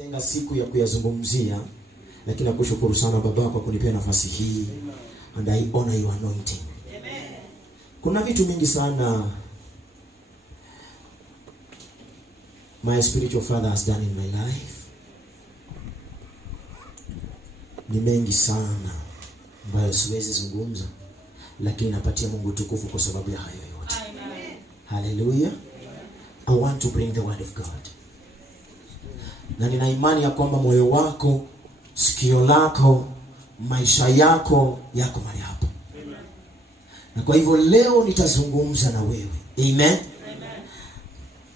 Tenga siku ya kuyazungumzia, lakini nakushukuru sana Baba kwa kunipea nafasi hii. And I honor your anointing. Amen. Kuna vitu mingi sana my spiritual father has done in my life. Ni mengi sana ambayo siwezi zungumza, lakini napatia Mungu tukufu kwa sababu ya hayo yote. Amen. Hallelujah. I want to bring the word of God. Na nina imani ya kwamba moyo wako, sikio lako, maisha yako yako mahali hapa. Amen. Na kwa hivyo leo nitazungumza na wewe. Amen. Amen.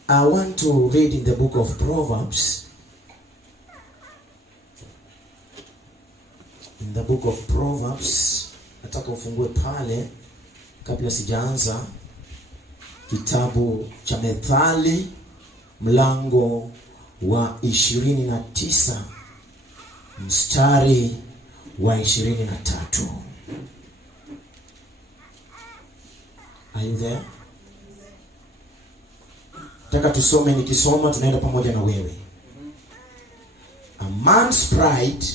I want to read in the book of Proverbs. In the book of Proverbs, nataka ufungue pale kabla sijaanza. Kitabu cha Methali mlango wa 29 mstari wa 23. Are you there? Nataka tusome, nikisoma tunaenda pamoja na wewe. A man's pride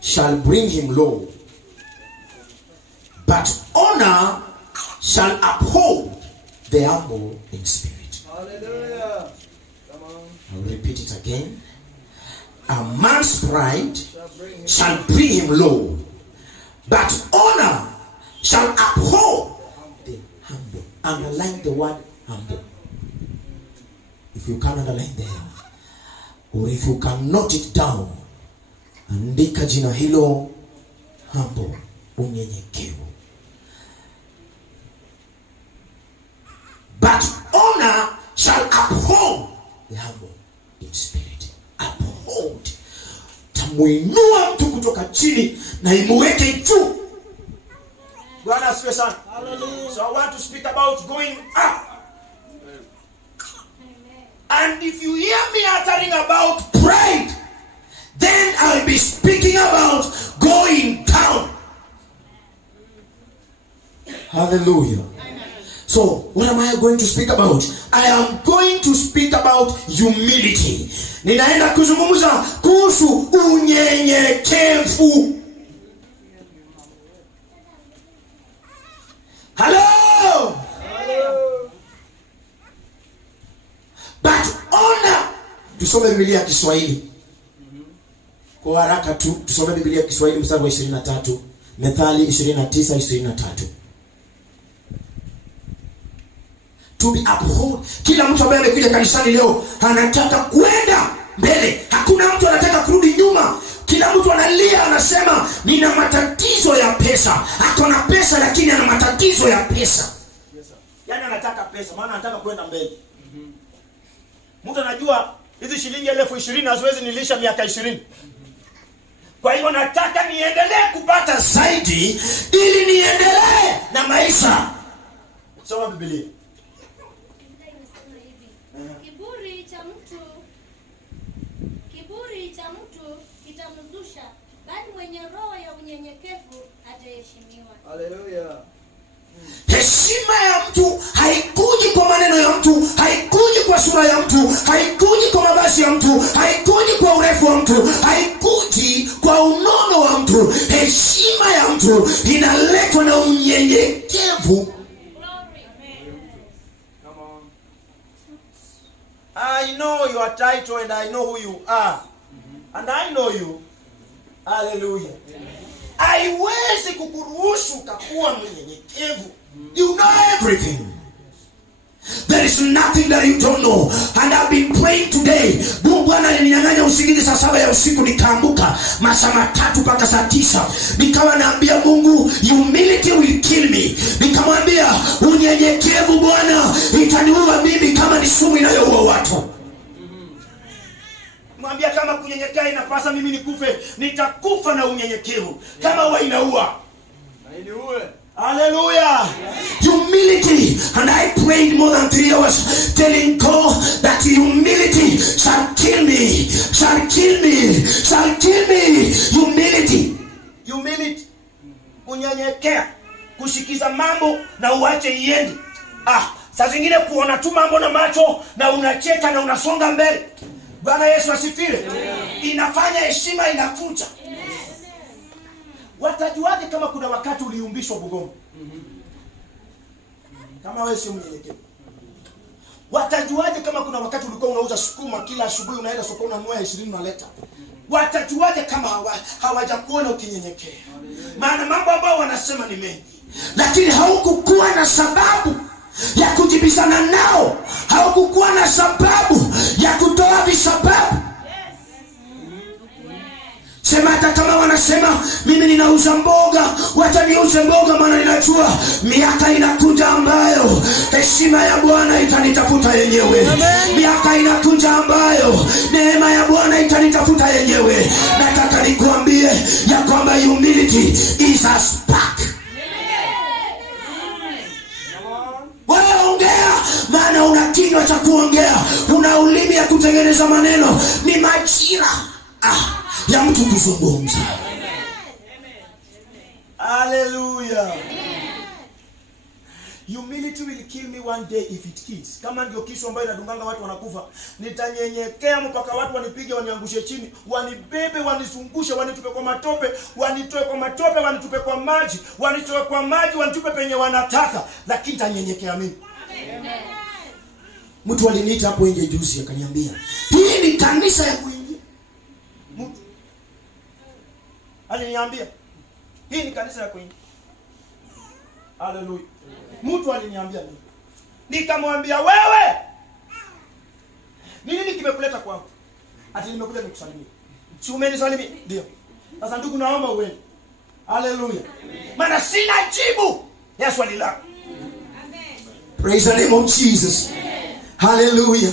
shall bring him low, but honor shall uphold the humble in spirit. Hallelujah. Come on. I'll repeat it again. A man's pride shall bring him low, but honor shall uphold the humble. Underline the word humble. If you can underline there, or if you can note it down, andika jina hilo humble, unyenyekevu. But honor shall uphold the humble in spirit. Uphold. Tamuinua mtu kutoka chini na imuweke juu. Bwana asifiwe sana. Hallelujah. So I want to speak about going up. And if you hear me uttering about pride, then I'll be speaking about going down. Hallelujah. So, what am I going to speak about? I am going to speak about humility. Ninaenda kuzungumza kuhusu unyenyekevu. Hello. But honor. Tusome Biblia ya Kiswahili. Kwa haraka tu, tusome Biblia ya Kiswahili mstari wa 23. Methali 29:23. To be uphold. Kila mtu ambaye amekuja kanisani leo anataka kwenda mbele. Hakuna mtu anataka kurudi nyuma. Kila mtu analia, anasema nina matatizo ya pesa. Ako na pesa lakini ana matatizo ya pesa. Yaani anataka pesa, maana anataka kwenda mbele. Mtu anajua hizi shilingi 20,000 haziwezi nilisha miaka 20. Kwa hiyo nataka niendelee kupata zaidi ili niendelee na maisha. Soma Biblia. Kiburi cha mtu kitamzusha, bali mwenye roho ya unyenyekevu ataheshimiwa. Hallelujah. Heshima ya mtu haikuji kwa maneno ya mtu, haikuji kwa sura ya mtu, haikuji kwa mavazi ya mtu, haikuji kwa urefu wa mtu, haikuji kwa unono wa mtu. Heshima ya mtu inaletwa na unyenyekevu. I know your title and I know who you are. And I know you. Hallelujah. Haiwezi kukuruhusu kuwa mnyenyekevu. You know everything. There is nothing that you don't know. And I've been praying today. Bwana alininyang'anya usingizi saa 7 ya usiku, nikaamka masaa 3 mpaka saa 9. Nikawa naambia Mungu, humility will kill me. Nikamwambia unyenyekevu Bwana itaniua mimi kama ni sumu inayoua watu. Mwambia kama kunyenyekea inapasa mimi nikufe, nitakufa na unyenyekevu. Kama huwa inaua, Na ili uwe. Hallelujah. Humility. And I prayed more than 3 hours telling God that humility shall kill me. Shall kill me. Shall kill me. Humility. Humility. Unyenyekea. Kushikiza mambo na uache iende. Saa zingine kuona tu mambo na macho na unacheka na unasonga mbele. Bwana Yesu asifiwe. Inafanya heshima inakuja. Watajuaje kama kuna wakati uliumbishwa Bungoma? Kama wewe sio mnyenyekevu. Watajuaje kama kuna wakati ulikuwa unauza sukuma kila asubuhi unaenda sokoni unanunua 20 unaleta? Watajuaje kama hawajakuona ukinyenyekea? Maana mambo ambayo wanasema ni mengi, lakini haukukuwa na sababu ya kujibizana nao, haukukuwa na sababu ya kutoa visababu. Sema hata kama wanasema mimi ninauza mboga, wacha niuze mboga, maana ninajua miaka inakuja ambayo heshima ya Bwana itanitafuta yenyewe. Miaka inakuja ambayo neema ya Bwana itanitafuta yenyewe. Nataka nikuambie ya kwamba humility is a spark. Wewe ongea, maana una kinywa cha kuongea, una ulimi ya kutengeneza maneno. Ni majira ya mtu kuzungumza. Hallelujah. Humility will kill me one day if it kills. Kama ndio kisu ambayo inadunganga watu wanakufa, nitanyenyekea mpaka watu wanipige, waniangushe chini, wanibebe, wanizungushe, wanitupe kwa matope, wanitoe kwa matope, wanitupe kwa maji, wanitoe kwa maji, wanitupe penye wanataka, lakini nitanyenyekea mimi. Amen. Mtu aliniita hapo nje juzi akaniambia, "Hii ni kanisa ya kuingia." Mtu aliniambia, "Hii ni kanisa ya kuingia." Hallelujah. Mtu aliniambia mimi. Nikamwambia, "Wewe, nini kimekuleta kwangu?" Ati nimekuja nikusalimia. Si umenisalimia? Ndio. Sasa ndugu, naomba uende. Hallelujah. Maana sina jibu ya swali lako. Amen. Praise the name of Jesus. Amen. Hallelujah.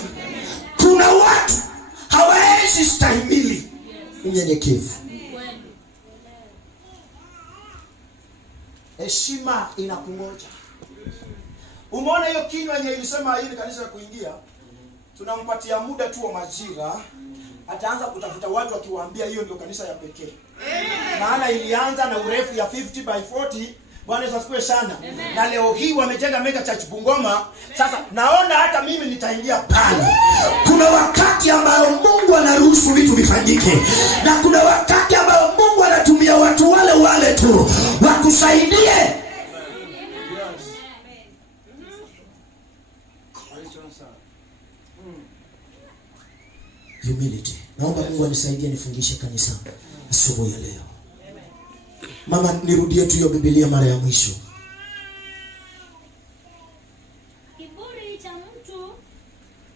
Kuna watu hawawezi stahimili unyenyekevu. Heshima inakungoja. Umeona hiyo kinywa yenye ilisema hii ni kanisa ya kuingia, tunampatia muda tu wa majira, ataanza kutafuta watu akiwaambia hiyo ndio kanisa ya pekee. Maana ilianza na urefu ya 50 by 40. Bwana Yesu asifiwe sana. Na leo hii wamejenga mega church Bungoma. Sasa naona hata mimi nitaingia pale. Kuna wakati ambao Mungu anaruhusu vitu vifanyike, na kuna wakati ambao Mungu anatumia watu wale wale tu wakusaidie. Humility. Naomba Mungu anisaidie nifungishe kanisa asubuhi ya leo. Mama, nirudie tu hiyo Biblia mara ya mwisho. Kiburi cha mtu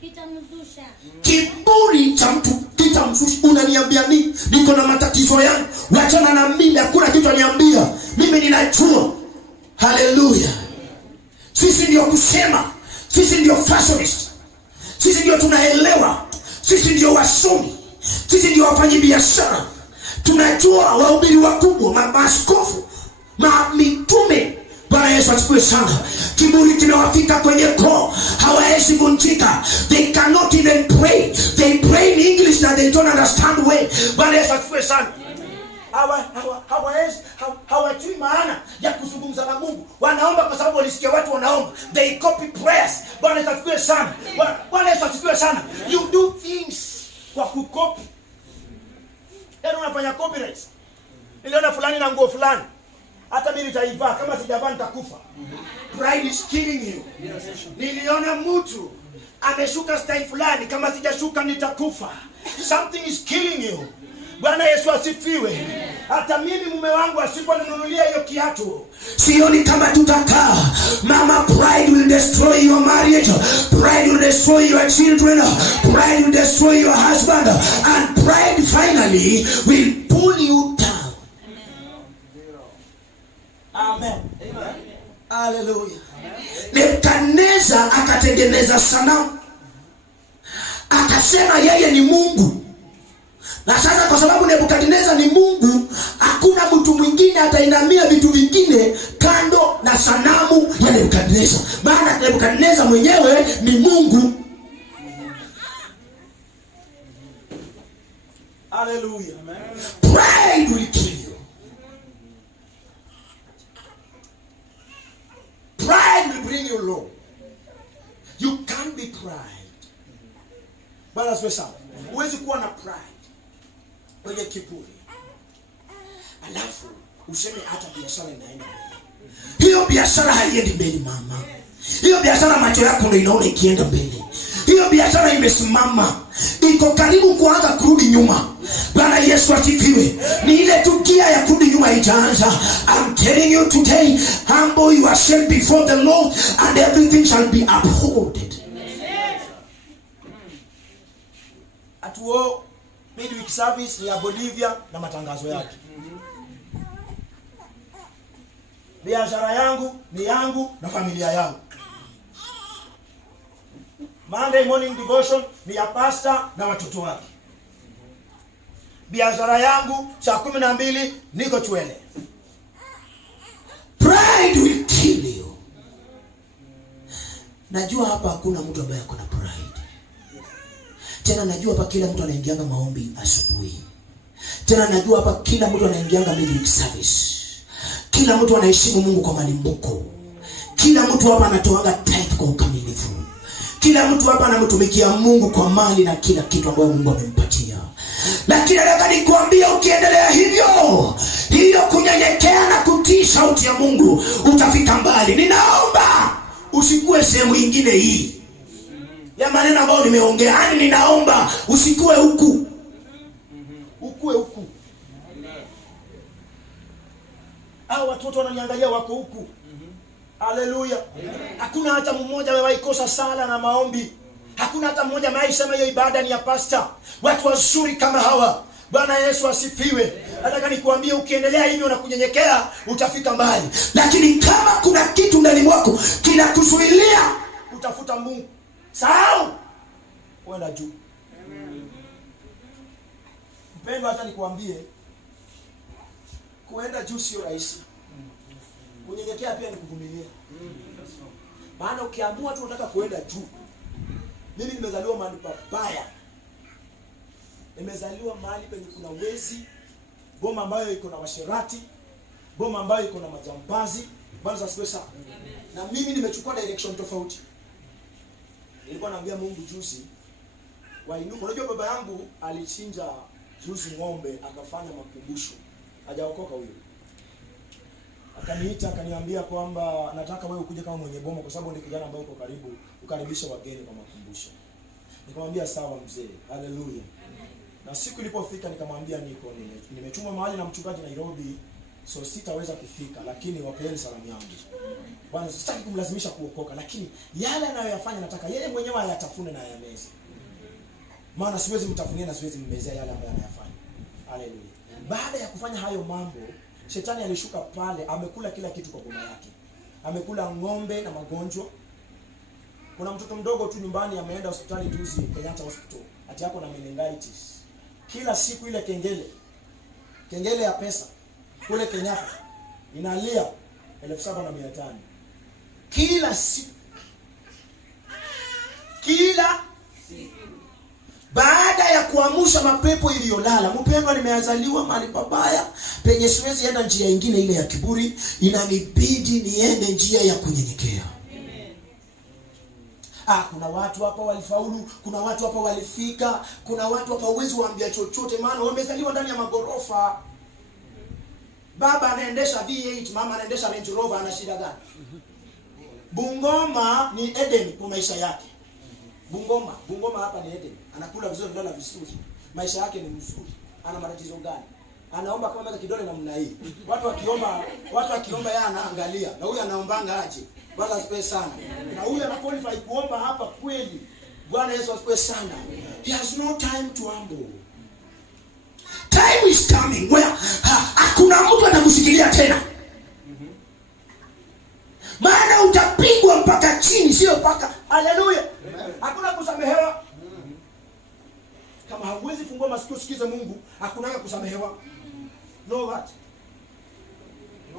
kitamzusha. Kiburi cha mtu kitamzusha. Unaniambia nini? Niko na matatizo yangu. Wachana na mimi, hakuna kitu aniambia. Mimi ninajua. Hallelujah. Sisi ndio kusema. Sisi ndio fashionist. Sisi ndio tunaelewa. Sisi ndio wasomi. Sisi ndio wafanyabiashara. Tunajua wahubiri wakubwa, maaskofu, mitume. Bwana Yesu asifiwe sana. Kiburi kimewafika kwenye koo, hawawezi kunjika. They cannot even pray. They pray in English and they don't understand way. Bwana Yesu asifiwe sana. Hawajui maana ya kuzungumza na Mungu. Wanaomba kwa sababu walisikia watu wanaomba. They copy prayers. Bwana Yesu asifiwe sana. Bwana Yesu asifiwe sana. You do things kwa kukopi. Yaani unafanya copyright. Niliona fulani na nguo fulani, hata mimi nitaivaa, kama sijavaa nitakufa. Pride is killing you. Niliona mtu ameshuka style fulani, kama sijashuka nitakufa. Something is killing you. Bwana Yesu asifiwe. Hata mimi mume wangu asiponinunulia hiyo kiatu, sioni kama tutakaa. Mama, pride will destroy your marriage. Pride will destroy your children. Pride will destroy your husband. And pride finally will pull you down. Amen. Amen. Hallelujah. Nebukadneza akatengeneza sanamu, akasema yeye ni Mungu. Na sasa kwa sababu Nebukadneza ni Mungu, hakuna mtu mwingine atainamia vitu vingine kando na sanamu ya Nebukadneza. Maana Nebukadneza mwenyewe ni Mungu. Hallelujah. Pride will kill you. Pride will bring you low. You can't be pride. Bwana asifiwe sana. Huwezi kuwa na pride, kwenye kiburi, alafu useme hata biashara inaenda mbele. Hiyo biashara haiendi mbele mama. Hiyo biashara macho yako ndio inaona ikienda mbele. Hiyo biashara imesimama, iko karibu kuanza kurudi nyuma. Bwana Yesu asifiwe. Ni ile tukia ya kurudi nyuma haijaanza. I'm telling you today, humble yourself before the Lord and everything shall be upholded. Atuo midweek service ya Bolivia na matangazo yake. Biashara yangu ni yangu na familia yangu. Monday morning devotion ni ya pastor na watoto wake. Biashara yangu saa 12 niko Chwele. Pride will kill you. Najua hapa hakuna mtu ambaye akona pride. Tena najua hapa kila mtu anaingianga maombi asubuhi. Tena najua hapa kila mtu anaingianga midweek service. Kila mtu anaheshimu Mungu kwa malimbuko. Kila mtu hapa anatoanga tithe kwa ukamilifu. Kila mtu hapa anamtumikia Mungu kwa mali na kila kitu ambacho Mungu amempatia. Lakini nataka nikwambie, ukiendelea hivyo, hiyo kunyenyekea na kutii sauti ya Mungu, utafika mbali. Ninaomba usikue sehemu nyingine hii ya maneno ambayo nimeongea. Yaani ninaomba usikue huku. Ukue huku. Hao watoto wananiangalia wako huku. Haleluya. Hakuna hata mmoja amewahi kosa sala na maombi. Hakuna hata mmoja amewahi sema hiyo ibada ni ya pastor. Watu wazuri kama hawa. Bwana Yesu asifiwe. Nataka nikuambie, ukiendelea hivyo na kunyenyekea, utafika mbali. Lakini kama kuna kitu ndani mwako kinakuzuilia utafuta Mungu, sahau, kwenda juu. Mpendwa, hata nikuambie, kuenda juu sio rahisi. Kunyenyekea pia ni kuvumilia. Maana ukiamua tu unataka kuenda juu. Mimi nimezaliwa mahali pabaya. Nimezaliwa mahali penye kuna wezi, boma ambayo iko na washerati, boma ambayo iko na majambazi. Bwana asifiwe sana. Na mimi nimechukua direction tofauti. Nilikuwa naambia Mungu juzi, wainuka. Unajua baba yangu alichinja juzi ng'ombe akafanya makumbusho. Hajaokoka huyo. Akaniita akaniambia kwamba nataka wewe ukuje kama mwenye boma kwa sababu ni kijana ambaye uko karibu ukaribisha wageni kwa makumbusho. Nikamwambia sawa mzee. Haleluya. Na siku ilipofika nikamwambia nimechuma mahali na mchungaji Nairobi, so sitaweza kufika, lakini wapeeni salamu yangu. Bwana, sitaki kumlazimisha kuokoka, lakini yale anayoyafanya nataka yeye mwenyewe ayatafune na ayameze. Maana siwezi mtafunia na siwezi mmezea yale ambayo anayafanya. Haleluya. Baada ya kufanya hayo mambo, Shetani alishuka pale, amekula kila kitu kwa boma yake. Amekula ng'ombe na magonjwa. Kuna mtoto mdogo tu nyumbani ameenda hospitali juzi, Kenyatta Hospital. Ati yako na meningitis. Kila siku ile kengele ya pesa kule Kenyatta inalia 7,500. Kila siku. Baada ya kuamsha mapepo iliyolala, mpendwa, nimeazaliwa mahali pabaya penye siwezi enda njia nyingine ile ya kiburi, inanibidi niende njia ya kunyenyekea. Kuna watu hapa walifaulu, kuna watu hapa walifika, kuna watu hapa huwezi waambia chochote maana wamezaliwa ndani ya magorofa. Baba anaendesha V8, mama anaendesha Range Rover, ana shida gani? Bungoma ni Eden kwa maisha yake. Bungoma hapa ni Eden. Anakula vizuri, ndala vizuri. Maisha yake ni mzuri. Ana matatizo gani? Anaomba kama meka kidole namna hii. Watu wakiomba yeye anaangalia. Na huyu anaombanga aje. Bwana asifiwe sana. Na huyu anaqualify kuomba hapa kweli. Bwana Yesu asifiwe sana. He has no time to humble. Time is coming where hakuna mtu atakushikilia tena. Maana utapigwa mpaka chini, sio mpaka. Haleluya. Hakuna kusamehewa. Kama hauwezi fungua masikio sikize Mungu, hakuna kusamehewa. No what?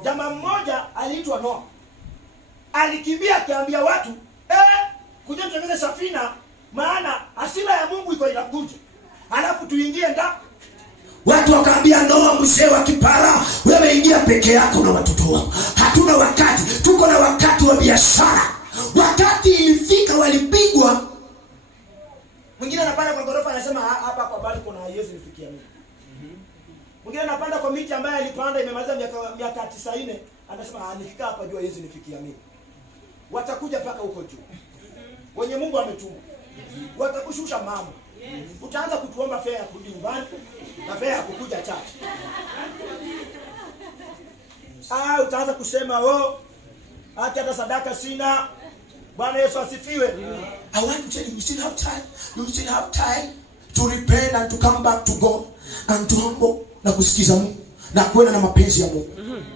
Jamaa mmoja aliitwa Noah. Alikimbia akiambia watu, kuja tutengeneze safina maana hasira ya Mungu iko inakuja. Alafu tuingie ndani. Watu wakaambia Noah, mzee wa kipara, wewe ingia peke yako na watoto wako. Hatuna wakati, tuko na wakati wa biashara. Wakati ilifika walipigwa. Mwingine anapanda kwa ghorofa anasema hapa kwa balcony haiwezi nifikia mimi. Mwingine anapanda kwa miti ambaye alipanda imemaliza miaka 90 anasema nikikaa hapa jua haiwezi nifikia mimi. Watakuja paka huko juu. Wenye Mungu ametuma. Watakushusha mambo. Utaanza kutuomba fare ya kurudi nyumbani na fare ya kukuja church. Utaanza kusema hata sadaka sina. Bwana Yesu asifiwe. I want to tell you, you still have time. You still have time to repent and to come back to God and to humble na kusikiza Mungu na kwenda na mapenzi ya Mungu.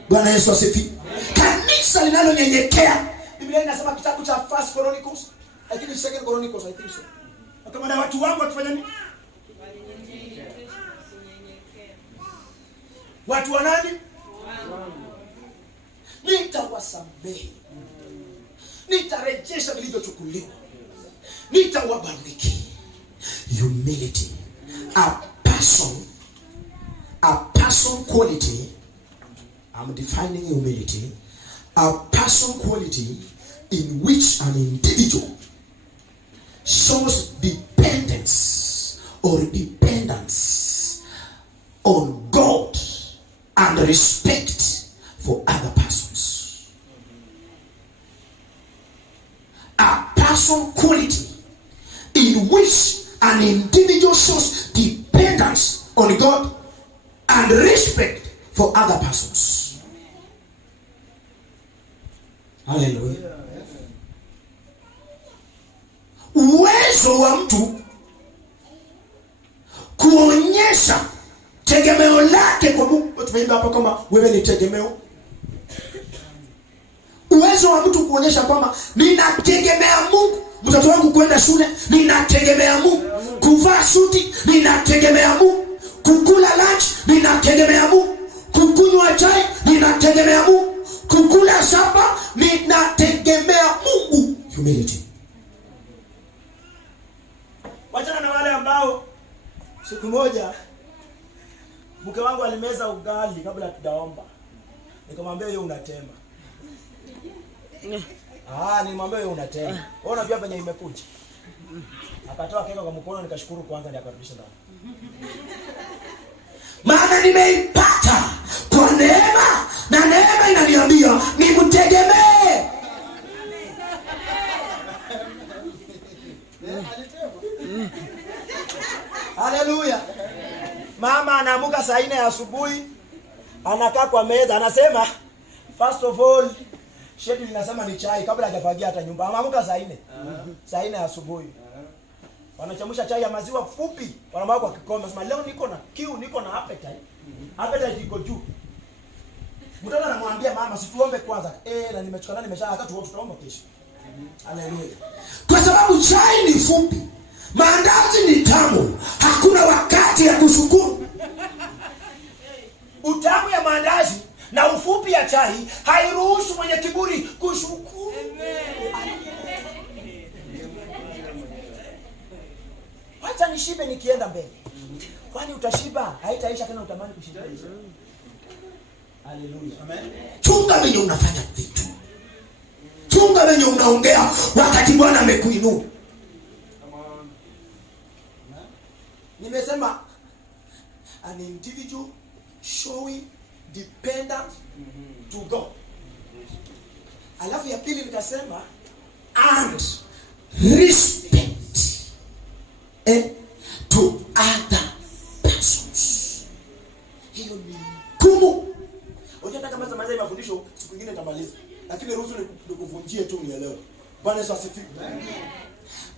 Bwana Yesu asifiwe. Kanisa linalonyenyekea. Biblia inasema kitabu cha First Chronicles, lakini Second Chronicles I think so. Kama na watu wangu wakifanya nini? Watu wa nani? Nitawasamehe. Nitarejesha vilivyochukuliwa. Nitawabariki. Humility. A person quality. I'm defining humility. A person quality in which an individual shows dependence on God and respect for other persons. A person quality in which an individual shows dependence on God and respect for other persons. Hallelujah. Uwezo wa mtu kuonyesha tegemeo lake kwa Mungu. Tumeimba hapa kama wewe ni tegemeo. Uwezo wa mtu kuonyesha kwamba ninategemea Mungu. Mtoto wangu kwenda shule, ninategemea Mungu. Kuvaa suti, ninategemea Mungu. Kukula lunch, ninategemea Mungu. Kukunywa chai, ninategemea Mungu. Kukula sapa, ninategemea Mungu. Humility. Wachana na wale ambao siku moja mke wangu alimeza ugali kabla tujaomba. Nikamwambia hiyo unatema. Nilimwambia hiyo unatema. Wewe unajua venye imekuja. Akatoa keka kwa mkono nikashukuru kwanza ndio akarudisha ndani. Maana nimeipata kwa neema na neema inaniambia nimtegemee. Haleluya. Mama anaamuka saa 4 ya asubuhi, anakaa kwa meza, anasema first of all schedule inasema ni chai kabla hajafagia hata nyumba. Anaamuka saa 4. Saa 4 ya asubuhi. Wanachemsha chai ya maziwa fupi, wanamwaga kwa kikombe. Anasema leo niko na kiu, niko na appetite. Appetite iko juu. Mtoto anamwambia mama situombe kwanza. Na nimechukua nimesha hata tutaomba kesho. Haleluya. Kwa sababu chai ni fupi. Maandazi ni tamu. Hakuna wakati ya kushukuru. Utamu ya maandazi na ufupi ya chai hairuhusu mwenye kiburi kushukuru. Acha nishibe nikienda mbele. Kwani utashiba? Haitaisha tena utamani kushiba. Haleluya. Amen. Chunga venye unafanya vitu. Chunga venye unaongea wakati Bwana amekuinua. Nimesema an individual showing dependence to God. Alafu ya pili nikasema and respect to other persons. Hiyo ni ngumu. Unataka kama sasa hivi mafundisho siku nyingine nitamaliza. Lakini ruhusu nikuvunjie tu nielewe. Bwana Yesu asifiwe.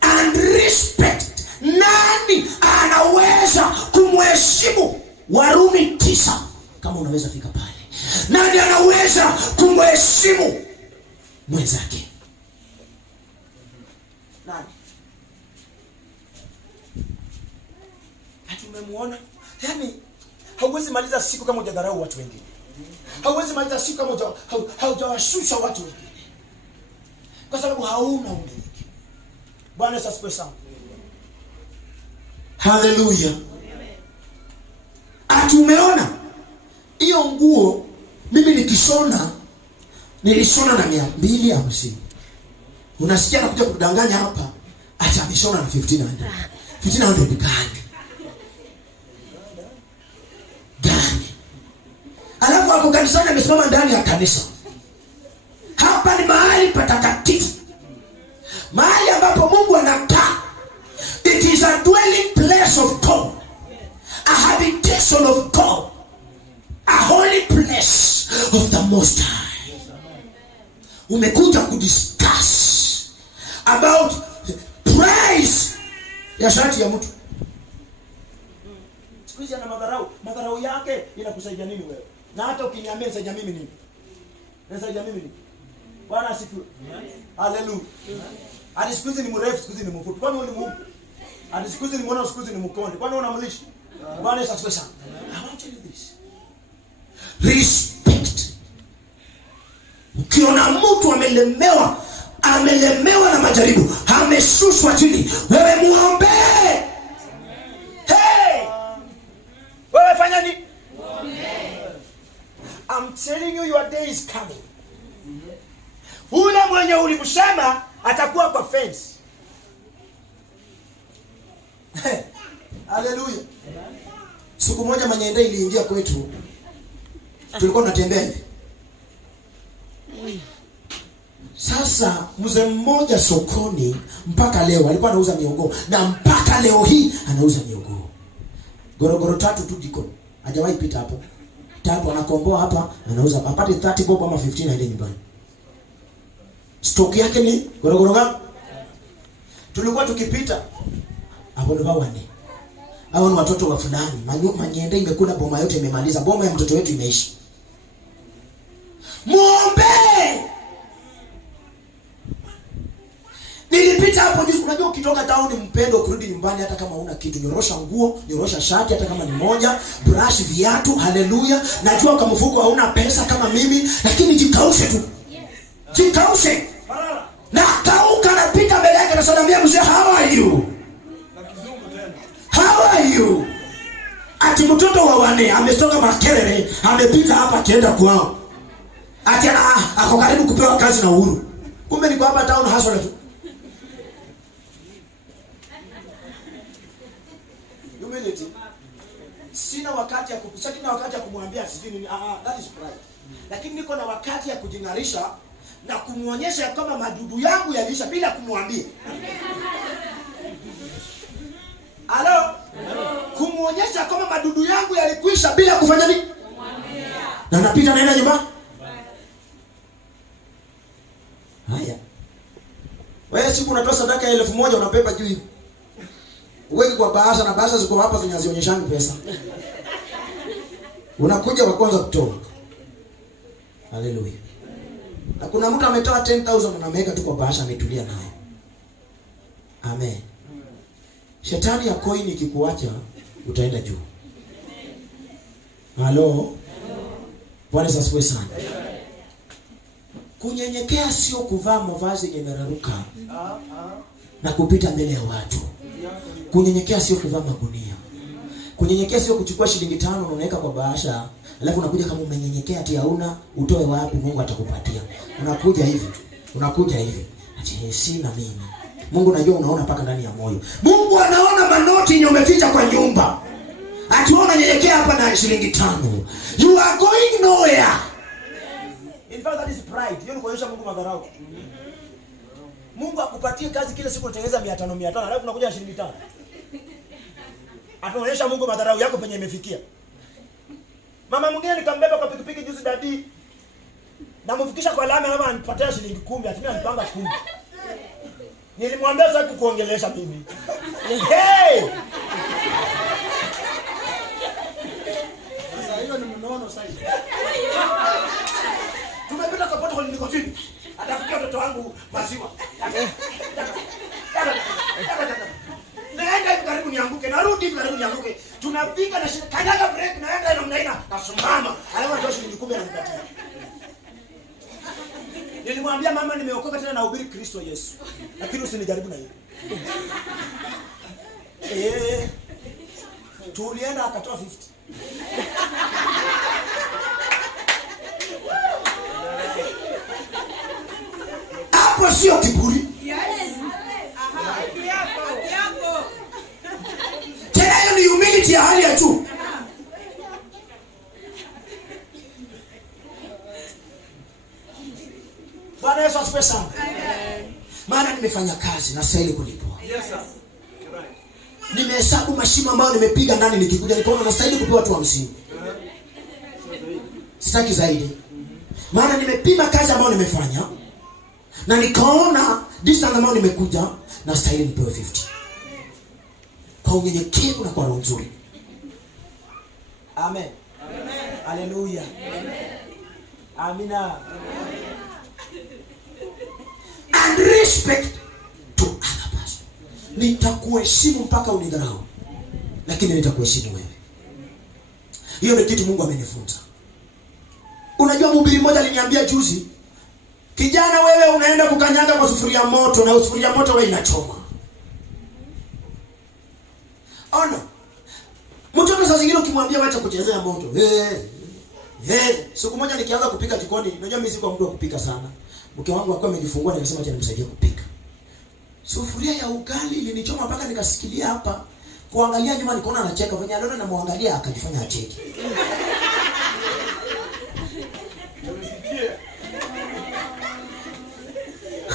And respect. Nani anaweza kumheshimu? Warumi 9 kama unaweza fika pale. Nani anaweza kumheshimu mwenzake? Nani? Tumemwona. Yaani hauwezi maliza siku kama hujadharau watu wengine. Hauwezi maliza siku kama haujawashusha watu wengine. Kwa sababu hauna umiliki. Bwana Yesu asifiwe sana. Hallelujah. Atumeona hiyo nguo mimi nikishona nilishona na 250. Unasikia nakuja kudanganya hapa ati ameshona na 1500. 1500 gani? Alafu ako kanisani amesimama ndani ya kanisa. Hapa ni mahali patakatifu, mahali ambapo Mungu anakaa. It is a dwelling place of God, a habitation of God, a holy place of the Most High. Umekuja kudiscuss about price ya shati ya mtu. Siku hizi ana madharau yake inakusaidia nini wewe? Na hata ukiniambia sasa mimi nini? Sasa mimi nini? Bwana asifiwe. Haleluya. Hadi siku hizi ni mrefu, siku hizi ni mfupi. Kwani wewe ni Mungu? Hadi siku hizi ni mwana, siku hizi ni mkonde. Kwani unamlisha? Bwana asifiwe sana. I want to tell you this. Respect. Ukiona mtu amelemewa na majaribu, ameshushwa chini, wewe muombe. Hey! Wewe fanya nini? I'm telling you, your day is coming. Ule mwenye ulimshema atakuwa kwa fence. Haleluya. Siku moja Manyende iliingia kwetu. Tulikuwa tunatembea hivi. Sasa mzee mmoja sokoni mpaka leo alikuwa anauza mihogo, na mpaka leo hii anauza mihogo. Gorogoro 3 tu jikoni. Hajawahi pita hapo. Tatu anakomboa hapa, anauza apate 30 bob ama 15 aende nyumbani. Stock yake ni gorogoro ngapi? Tulikuwa tukipita hapo ndo bawane. Hao ni watoto wa fulani. Manyende imekula boma yote, imemaliza boma ya mtoto wetu imeishi. Muombe. Nilipita hapo juzi. Unajua ukitoka town mpendo kurudi nyumbani hata kama huna kitu, nyorosha nguo, nyorosha shati hata kama ni moja, brush viatu. Haleluya. Najua kama mfuko hauna pesa kama mimi, lakini jikaushe tu. Jikaushe. Na kauka na pita mbele yake na salamia mzee, how are you? How are you? Ati mtoto wa wane ametoka Makerere, amepita hapa kienda kwao. Ati ako karibu kupewa kazi na Uhuru. Kumbe niko hapa town hustle tu. Humility. Sina wakati ya kumwambia sijui nini. That is pride. Lakini niko na wakati ya kujingarisha na kumuonyesha kama madudu yangu yalisha bila kumwambia. Halo? Kumuonyesha kama madudu yangu yalikwisha bila kufanya nini? Kumwambia. Na napita naenda nyumbani. Haya. Wewe siku unatoa sadaka ya 1000 unapepa juu hivi. Uweki kwa bahasha, na bahasha ziko hapa zinazionyeshana pesa. Unakuja wa kwanza kutoa. Haleluya. Na kuna mtu ametoa 10,000 na ameweka tu kwa bahasha, ametulia nayo. Amen. Shetani ya coin ikikuacha utaenda juu. Halo. Bwana asifiwe sana. Kunyenyekea sio kuvaa mavazi yenye yararuka na kupita mbele ya watu. Kunyenyekea sio kuvaa magunia. Kunyenyekea sio kuchukua shilingi 5 na unaweka kwa bahasha, alafu unakuja kama umenyenyekea ati hauna, utoe wapi? Mungu atakupatia. Unakuja hivi. Ati sina mimi. Mungu najua unaona paka ndani ya moyo. Mungu anaona manoti yenye umeficha kwa nyumba. Ati unanyenyekea hapa na shilingi 5. You are going nowhere. In fact, that is pride. Hiyo ni kuonyesha Mungu madharau. Mungu akupatie kazi kila siku unatengeneza 500, alafu unakuja shilingi 5. Anaonyesha Mungu madharau yako penye imefikia. Mama mwingine nikambeba kwa pikipiki juzi dadi. Na mfikisha kwa lami ama anipatia shilingi 10, atimia nipanga 10. Nilimwambia sasa kukuongelesha mimi. Hey! Sasa hiyo ni mnono sasa. Tumepita kwa poto niko chini. Atafikia mtoto wangu maziwa. Naenda hivi karibu nianguke, narudi hivi karibu nianguke. Tunapika na kanyaga break, naenda namna ina nasimama. Alafu natoa shilingi 10 ananipatia. Nilimwambia mama nimeokoka tena na hubiri Kristo Yesu. Lakini usinijaribu na hiyo. Tulienda akatoa 50. Hapo sio kiburi. Yes. Aha. quality ya hali ya juu. Bwana Yesu asifiwe sana. Maana nimefanya kazi na stahili kulipwa. Yes sir. Nimehesabu mashimo ambayo nimepiga ndani, nikikuja nikaona na stahili kupewa watu 50. Sitaki zaidi. Maana nimepima kazi ambayo nimefanya na nikaona distance ambayo nimekuja na stahili nipewe 50. Kwa unyenyekevu na kwa roho nzuri. Amen. Amen. Hallelujah. Amen. Amina. Amen. And respect to other person. Nitakuheshimu mpaka unidharau, lakini nitakuheshimu wewe. Hiyo ni kitu Mungu amenifunza. Unajua mhubiri mmoja aliniambia juzi, kijana wewe unaenda kukanyaga kwa sufuria moto na sufuria moto wewe inachoma. Ona. Mtoto saa zingine ukimwambia wacha kuchezea moto. Siku moja nikianza kupika jikoni, unajua mimi siko mtu wa kupika sana. Mke wangu alikuwa amejifungua, nikasema acha nimsaidie kupika. Sufuria ya ugali ilinichoma mpaka nikasikilia hapa. Kuangalia nyuma nikaona anacheka, venye aliona na muangalia akajifanya acheke.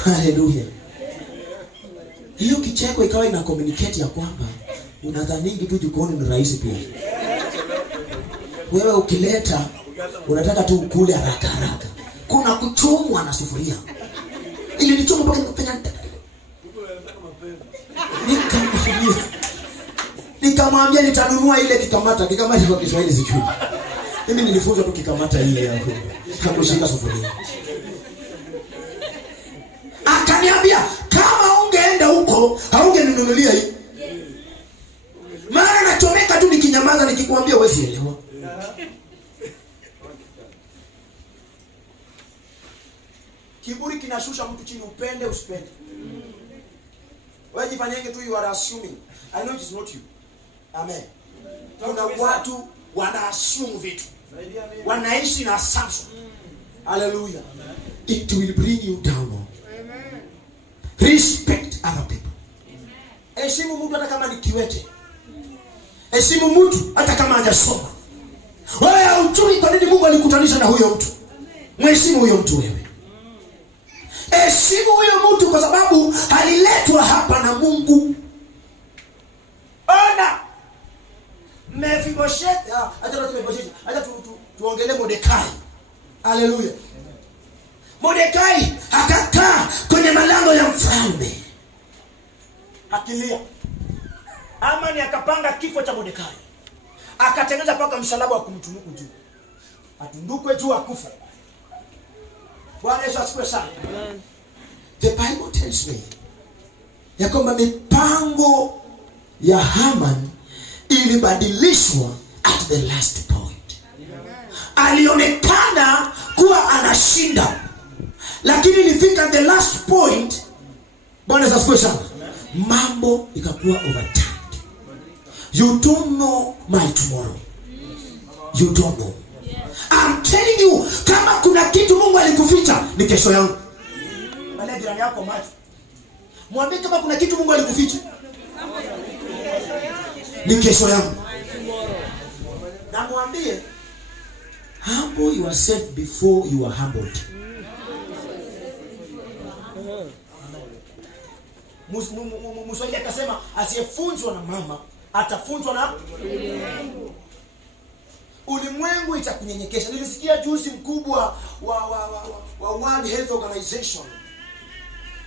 Hallelujah. Hiyo kicheko ikawa ina communicate ya kwamba unadhaningi tu jikoni ni rahisi pia. Wewe ukileta unataka tu ukule haraka haraka. Kuna kuchomwa na sufuria. Ili nichoma mpaka nikafanya nikamwambia nitanunua ile kikamata kwa Kiswahili sijui. Mimi nilifunzwa tu kikamata ile hapo. Hakushika sufuria. Akaniambia kama ungeenda huko haungeninunulia hii. Maana nachomeka tu nikinyamaza nikikwambia wewe sielewa. Kiburi kinashusha mtu chini, upende usipende. Wewe jifanyenge tu you are assuming. I know it is not you. Amen. Kuna watu wana assume vitu. Wanaishi na assumption. Hallelujah. It will bring you down. Amen. Respect other people. Heshimu mtu hata kama ni kiwete. Heshimu mtu hata kama hajasoma. Wewe hujui kwa nini Mungu alikutanisha na huyo mtu. Mheshimu huyo mtu wewe. Heshimu huyo mtu kwa sababu aliletwa hapa na Mungu. Ona. Mephibosheth, acha tuongelee Mordekai. Hallelujah. Mordekai akakaa kwenye malango ya mfalme. Akilia. Amani akapanga kifo cha Mordekai. Akatengeneza paka msalaba wa kumtunuku juu. Atundukwe juu akufa. Bwana Yesu asifiwe sana. Amen. The Bible tells me ya kwamba mipango ya Haman ilibadilishwa at the last point. Alionekana kuwa anashinda, lakini ilifika the last point, Bwana Yesu asifiwe sana, mambo ikakuwa overturned. You don't know my tomorrow. You don't know. I'm telling you, kama kuna kitu Mungu alikuficha ni kesho yangu. Angalia jirani yako macho. Mwambie kama kuna kitu Mungu alikuficha ni kesho yangu. Na mwambie humble yourself before you are humbled. Mswahili akasema asiyefunzwa na mama atafunzwa na ulimwengu itakunyenyekesha. Nilisikia juzi mkubwa wa World Health Organization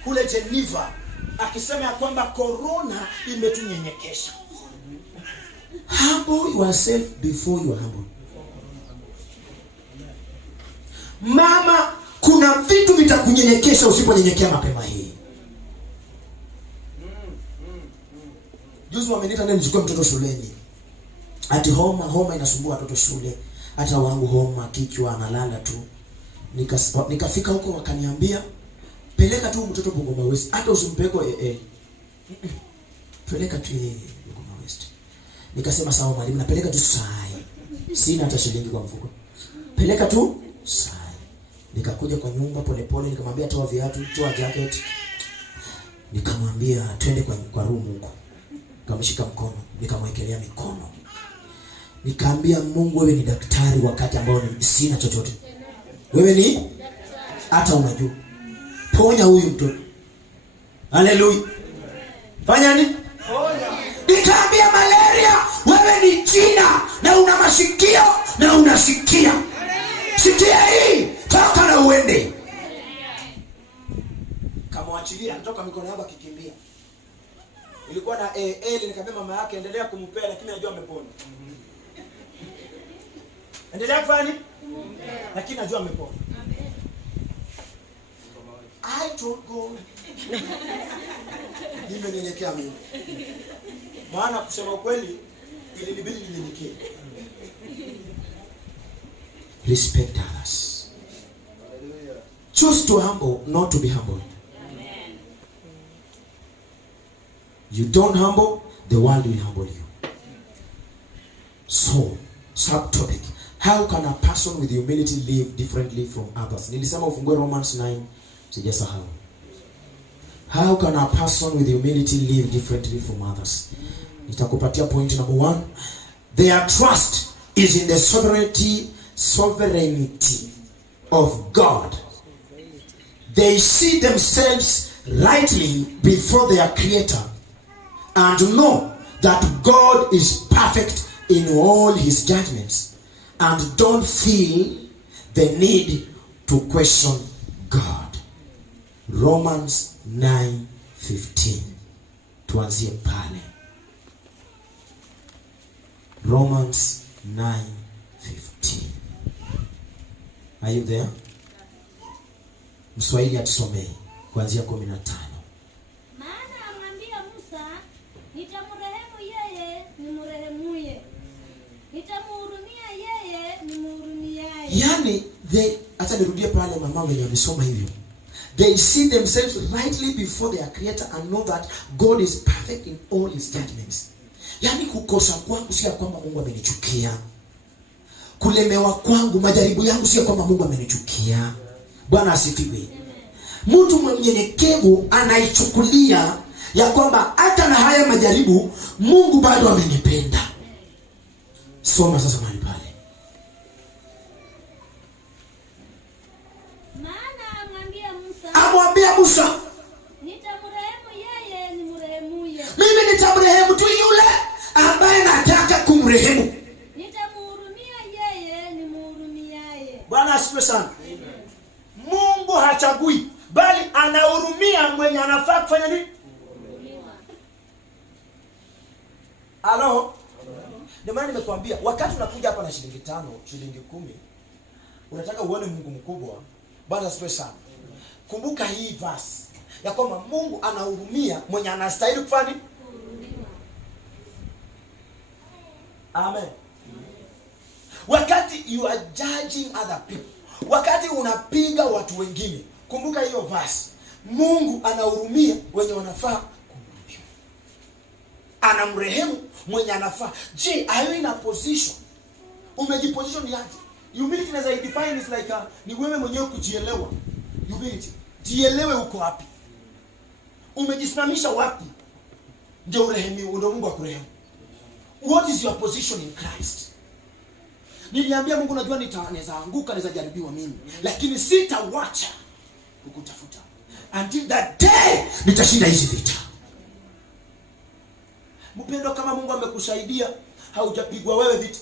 kule Geneva akisema ya kwamba corona imetunyenyekesha. Humble yourself before you are humble. Mama, kuna vitu vitakunyenyekesha usiponyenyekea mapema hii. Juzi wamenita nani nichukue mtoto shuleni. Ati homa inasumbua watoto shule. Hata wangu homa, kichwa analala tu. Nikafika huko wakaniambia, peleka tu mtoto Bungoma West. Hata usimpeko peleka tu Bungoma West. Nikasema sawa mwalimu, napeleka tu sai. Sina hata shilingi kwa mfuko. Peleka tu sai. Nikakuja kwa nyumba polepole, nikamwambia toa viatu, toa jacket. Nikamwambia twende kwa room huko. Nikamshika mkono, nikamwekelea mikono. Nikaambia Mungu, wewe ni daktari wakati ambao sina chochote. Wewe ni hata unajua. Ponya huyu mtoto. Haleluya. Fanya nini? Ponya. Nikaambia malaria, wewe ni jina na una masikio na unasikia. Sikia hii, toka na uende. Kamwachilia, anatoka mikono yake akikimbia. Ilikuwa na Eli, nikamwambia mama yake endelea kumpea, lakini najua amepona. Endelea kufanya lakini najua amepona. I told God. Nimenyenyekea mimi. Maana kusema ukweli ilinibidi ninyenyekee. Respect others. Choose to humble, not to be humbled. Amen. You don't humble, the world will humble you. So, subtopic. How can a person with humility live differently from others? Nilisema ufungue Romans 9. Sijasahau. How can a person with humility live differently from others? Nitakupatia point number 1. Their trust is in the sovereignty of God. They see themselves rightly before their Creator and know that God is perfect in all his judgments and don't feel the need to question God. Romans 9:15. Tuanzie pale. Romans 9:15. Are you there? Mswahili atusomee kuanzia 15. Maana amwambia Musa, nitamrehemu yeye nimrehemuye. Nitamhurumia yeye nimhurumiaye. Yaani acha nirudie pale mama wenye wamesoma hivyo. They see themselves rightly before their Creator and know that God is perfect in all his judgments. Yaani kukosa kwangu si kwamba Mungu amenichukia. Kulemewa kwangu, majaribu yangu si kwamba Mungu amenichukia. Bwana asifiwe. Mtu mnyenyekevu anaichukulia ya kwamba hata na haya majaribu Mungu bado amenipenda. Soma sasa mahali pale. Amwambia Musa, nitamrehemu yeye nimrehemuye. Mimi nitamrehemu tu yule ambaye nataka kumrehemu. Nitamhurumia yeye nimhurumiaye. Bwana asifiwe sana. Mungu hachagui, bali anahurumia mwenye anafaa kufanya nini? Halo? Ndio maana nimekuambia wakati unakuja hapa na shilingi 5, shilingi 10, unataka uone Mungu mkubwa. Bwana asifiwe sana. Kumbuka hii verse ya kwamba Mungu anahurumia mwenye anastahili kufanya nini? Amen. Wakati you are judging other people, wakati unapiga watu wengine, kumbuka hiyo verse. Mungu anahurumia wenye wanafaa kuhurumiwa. Anamrehemu mwenye anafaa. Je, are you in a position? Umejiposition ni aje? Humility inaweza define is like ni wewe mwenyewe kujielewa. Humility. Jielewe uko wapi. Umejisimamisha wapi? Ndio urehemu, ndio Mungu akurehemu. What is your position in Christ? Niliambia Mungu, najua nitaweza anguka, naweza jaribiwa mimi, lakini sitawacha kukutafuta until that day nitashinda hizi vita. Mpendo, kama Mungu amekusaidia haujapigwa wewe vita.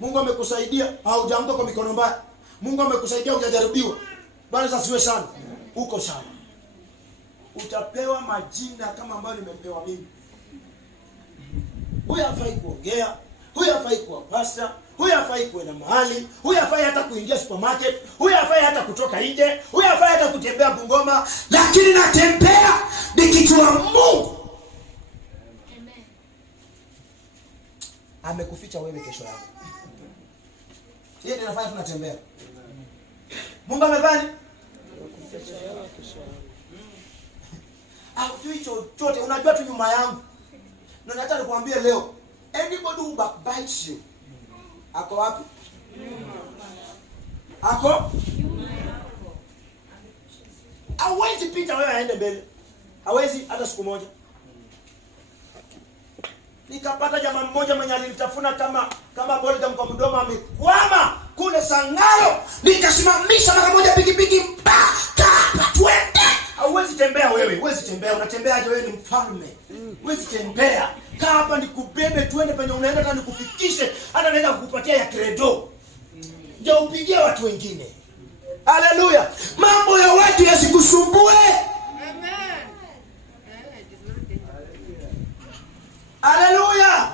Mungu amekusaidia haujaamka kwa mikono mbaya. Mungu amekusaidia hujajaribiwa. Bwana asifiwe sana. Uko sawa. Utapewa majina kama ambayo nimepewa mimi. Huyu hafai kuongea, huyu hafai kuwa pastor, huyu hafai kwenda mahali, huyu hafai hata kuingia supermarket, huyu hafai hata kutoka nje, huyu hafai hata kutembea Bungoma, lakini natembea nikijua Mungu. Amen. Amekuficha wewe kesho yako. Yeye ndiye anafanya tunatembea. Mungu amefanya kuficha wewe kesho yako. Hujui chochote, unajua tu nyuma yangu. Na nataka nikwambie leo, anybody who backbites you, ako wapi? Ako? Hawezi pita wewe aende mbele. Hawezi hata siku moja. Nikapata jamaa mmoja mwenye alinitafuna kama bodyguard kwa mdomo, amekwama kule Sangaro. Nikasimamisha mara moja pikipiki, mpaka twende. Huwezi tembea wewe, huwezi tembea. Unatembeaje wewe? Ni mfalme. Huwezi tembea. Kaa hapa nikubebe twende penye unaenda, hata nikufikishe, hata naweza kukupatia ya credo. Ndio upigie watu wengine. Haleluya. Mambo ya watu yasikusumbue. Amen. Haleluya.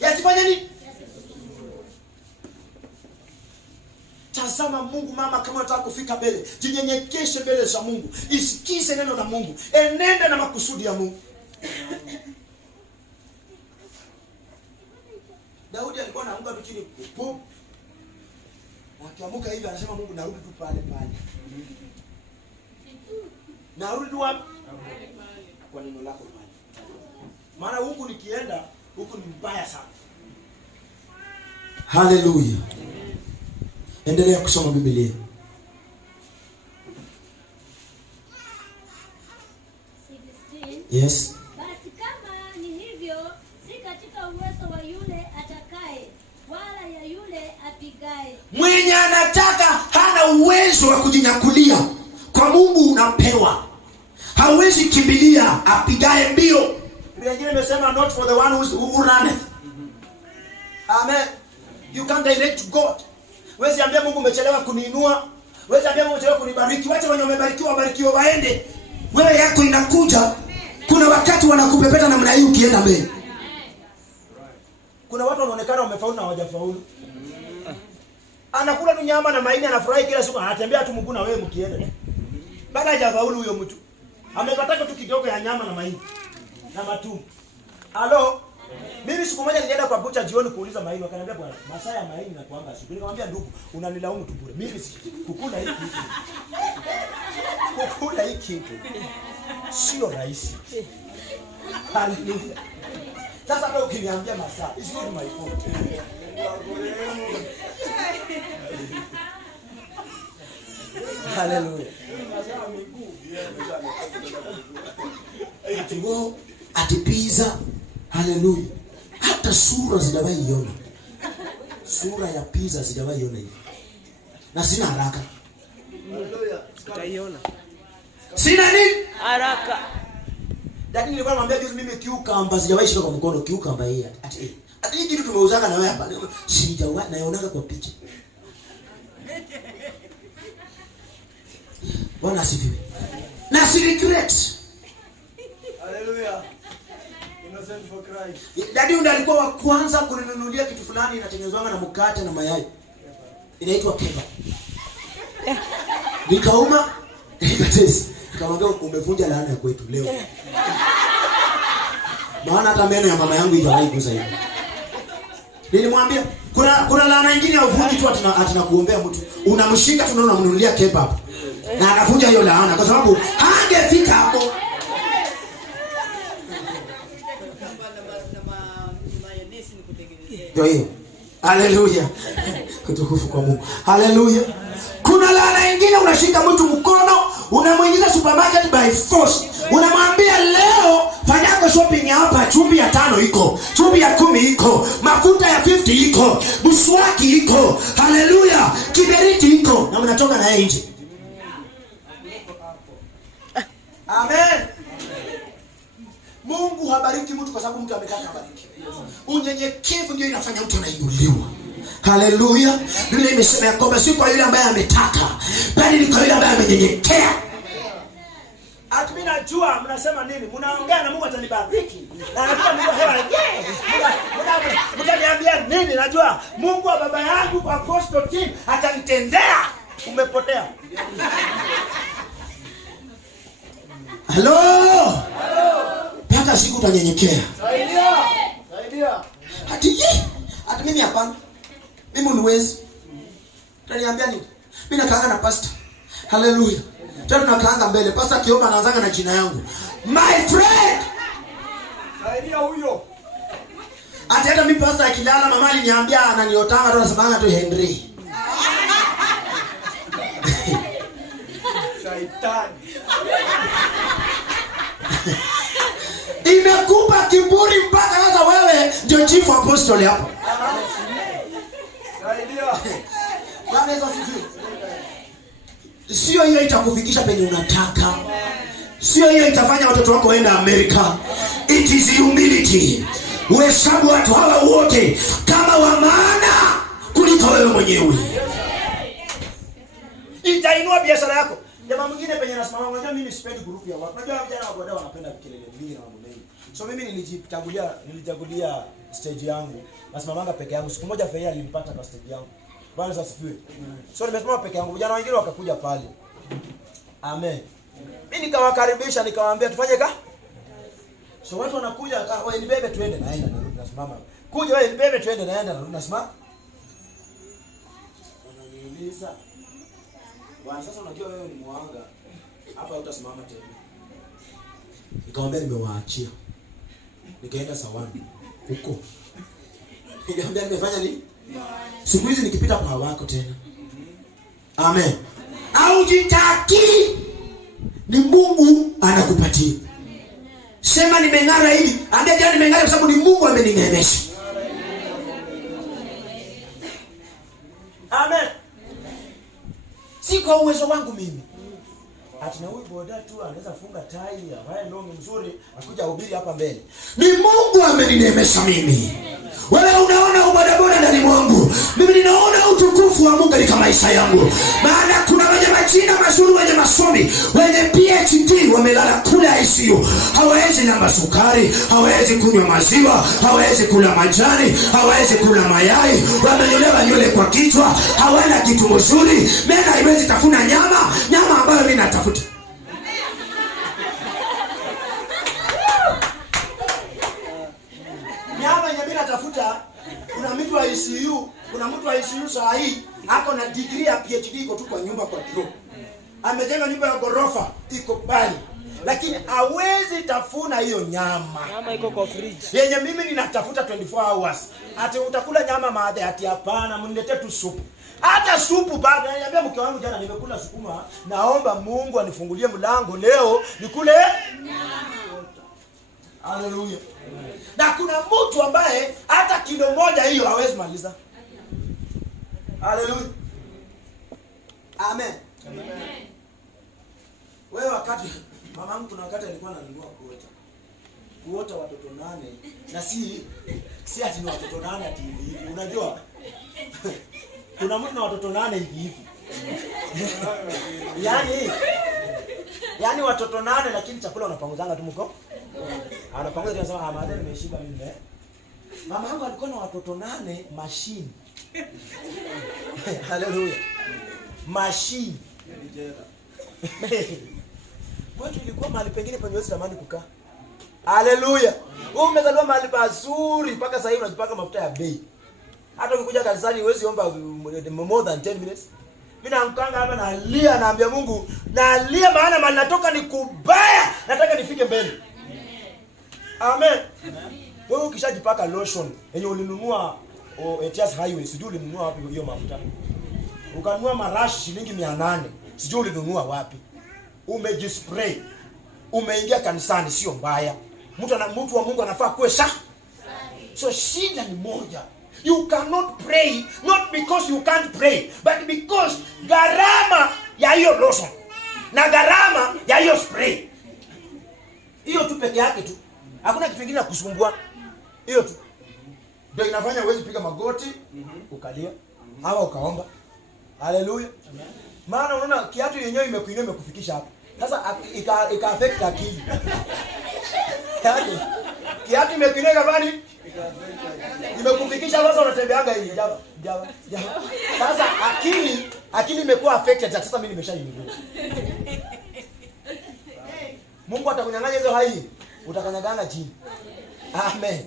Yasifanye nini? Tazama Mungu mama, kama unataka kufika mbele, jinyenyekeshe mbele za Mungu. Isikize neno la Mungu. Enenda na makusudi ya Mungu. Daudi alikuwa anaanguka tu chini. Akiamuka hivi anasema Mungu, narudi tu pale pale. Narudi tu wapi? Kwa neno lako pale. Maana huku nikienda, huku ni mbaya sana. Haleluya. Endelea kusoma Biblia. 16. Yes. Basi kama ni hivyo, si katika uwezo wa yule atakaye, wala ya yule apigaye. Mwenye anataka hana uwezo wa kujinyakulia. Kwa Mungu unapewa. Hawezi kimbilia apigaye mbio. Biblia nyingine imesema not for the one who runneth. Amen. You can't direct God. Wezi ambia Mungu umechelewa kuniinua. Wezi ambia Mungu umechelewa kunibariki. Wacha wenye wamebarikiwa wabarikiwe waende. Wewe yako inakuja. Kuna wakati wanakupepeta namna hii ukienda mbele. Kuna watu wanaonekana wamefaulu na hawajafaulu. Anakula tu nyama na maini, anafurahi kila siku, anatembea tu mguu na wewe mkienda. Baada hajafaulu huyo mtu. Amepata tu kidogo ya nyama na maini na matumbo. Halo? Mimi siku moja nilienda kwa bucha jioni kuuliza maini, wakaniambia bwana, masaa ya maini na kuanga asubuhi. Nikamwambia ndugu, unanilaumu tu bure. Mimi kukula hiki kitu. Kukula hiki kitu sio rahisi. Haleluya. Sasa leo ukiniambia masaa, it's not my fault. Haleluya. Atigo, atipiza. Haleluya. Hata sura sijawahi iona. Sura ya pizza sijawahi iona hivi. Na sina haraka. Haleluya. Utaiona. Sina nini? Haraka. Lakini nilikuwa namwambia juzi, mimi cucumber sijawahi shika kwa mkono. Cucumber hii ati hii kitu tumeuzaka na wewe hapa. Sijawahi naionaga kwa picha. Bwana asifiwe. Na si regret. Haleluya. Innocent for Christ. Daddy ndiye alikuwa wa kwanza kuninunulia kitu fulani inatengenezwa na mkate na mayai. Inaitwa keba. Nikauma, nikatesi. Nikamwambia umevunja laana ya kwetu leo. Maana hata meno ya mama yangu haijawahi kuza hivi. Nilimwambia kuna laana nyingine ya uvunji tu atina kuombea mtu. Unamshika tu na unamnunulia kebab. Na anavunja hiyo laana kwa sababu hangefika hapo. Ndio hiyo. Haleluya. Kutukufu kwa Mungu. Haleluya. Kuna laana nyingine unashika mtu mkono, unamuingiza supermarket by force. Unamwambia leo fanyako shopping hapa, chumvi ya 5 iko, chumvi ya 10 iko, mafuta ya 50 iko, mswaki iko. Haleluya. Kiberiti iko na mnatoka na yeye nje. Amen. Mungu habariki mtu kwa sababu mtu amekaa kubariki. Unyenyekevu ndio inafanya mtu anainuliwa. Haleluya. Biblia imesema ya kwamba si kwa yule ambaye ametaka, bali ni kwa yule ambaye amenyenyekea. Ati mimi najua mnasema nini? Mnaongea na Mungu atanibariki. Na anajua Mungu hewa. Mtaniambia nini? Najua Mungu wa baba yangu kwa apostle team atanitendea. Umepotea. Hello. Paka siku utanyenyekea. Saidia. Ati mimi hapana. Mimi niwezi. Utaniambia nini? Mimi nakaanga na pastor. Haleluya. Tena nakaanga mbele. Pastor akiomba anaanza na jina yangu. My friend. Saidia huyo. Ati hata mimi pastor akilala mama aliniambia ananiotanga tu anasemanga tu Henry. Shaitani. Imekupa kiburi mpaka sasa wewe Ndio chief apostle hapo. Bwana Yesu asifiwe. Sio hiyo itakufikisha penye unataka. Sio hiyo itafanya watoto wako waende Amerika. It is humility. Uhesabu watu hawa wote kama wa maana kuliko wewe mwenyewe. Itainua biashara yako. Jamaa mwingine penye nasimama, unajua mimi sipendi group ya watu. Unajua vijana wa boda wanapenda kelele nyingi na mambo mengi. So mimi nilijichagulia stage yangu. Nasimamanga peke yangu. Siku moja Feria alinipata kwa stage yangu. Bwana asifiwe. So nimesimama peke yangu. Vijana wengine wakakuja pale. Amen. Mimi nikawakaribisha, nikawaambia tufanye ka. So watu wanakuja, wewe nibebe tuende, naenda narudi nasimama. Kuja wewe nibebe tuende, naenda narudi nasimama. Wananiuliza, "Bwana sasa unajua wewe ni mwanga. Hapa utasimama tena." Nikamwambia nimewaachia. Nikaenda Sawani huko. Nikamwambia nimefanya nini? Siku hizi nikipita kwa wako tena. Amen. Au jitaki ni Mungu anakupatia. Sema nimeng'ara hivi. Ambia jana nimeng'ara kwa sababu ni Mungu amenineemesha. Amen. Si kwa uwezo wangu mimi. Ati na huyu boda tu anaweza funga tai, avae longi mzuri, akuja hubiri hapa mbele. Ni Mungu amenineemesha mimi. Wewe unaona ubodaboda ndani mwangu. Mimi ninaona utukufu wa Mungu katika maisha yangu. Maana kuna wenye majina mazuri, wenye masomi, wenye PhD wamelala kule ICU. Hawezi namba sukari, hawezi kunywa maziwa, hawezi kula majani, hawezi kula mayai, wamenyolewa nywele kwa kichwa, hawana kitu mzuri. Mimi haiwezi tafuna nyama ambayo mimi natafuta. Nyama yenye mimi natafuta, kuna mtu wa ICU, saa hii ako na degree ya PhD iko tu kwa nyumba kwa draw. Amejenga nyumba ya ghorofa iko bali. Lakini hawezi tafuna hiyo nyama. Nyama iko kwa fridge. Yenye mimi ninatafuta 24 hours. Ati utakula nyama maadhi, ati hapana, mniletee tu supu. Hata supu bado. Niambia mke wangu jana nimekula sukuma, naomba Mungu anifungulie mlango leo nikule nyama. Haleluya. Na kuna mtu ambaye hata kilo moja hiyo hawezi maliza. Haleluya. Amen. Amen. Wewe wakati mamangu kuna wakati alikuwa ananunua kuota watoto 8 na si ati ni watoto 8 ati hivi. Unajua? Kuna mtu na watoto 8 hivi. Yaani watoto 8 lakini chakula unapanguzanga tu mko. Anapanguza anasema madhari nimeshiba mimi. Mama yangu alikuwa na watoto 8 machine. Haleluya. Machine. Watu ilikuwa mahali pengine penye wewe tamani kukaa. Haleluya. Wewe umezaliwa mahali pazuri mpaka sasa hivi unajipaka mafuta ya bei. Hata ukikuja kanisani huwezi omba more than 10 minutes. Mimi naamkanga hapa nalia, naambia Mungu, nalia maana mahali natoka ni kubaya. Nataka nifike mbele. Amen. Wewe ukishajipaka lotion yenye ulinunua Etias Highway, sijui ulinunua wapi hiyo mafuta. Ukanunua marashi shilingi 800, sijui ulinunua wapi. Umejispray. Umeingia kanisani sio mbaya. Mtu wa Mungu anafaa kuwe safi. So shida ni moja. You cannot pray not because you can't pray, but because gharama ya hiyo lotion na gharama ya hiyo spray. Hiyo tu peke yake tu. Hakuna kitu kingine kusumbua. Hiyo tu. Ndio inafanya uweze piga magoti, ukalia, au ukaomba. Haleluya. Amen. Maana unaona kiatu yenyewe imekuinua imekufikisha hapa. Sasa ika affect akili. Kiatu imekuinua gani? Imekufikisha sasa unatembeanga hivi java. Sasa akili imekuwa affected, sasa mimi nimeshainuliwa. Mungu atakunyang'anya hizo hai, utakanyagana chini. Amen.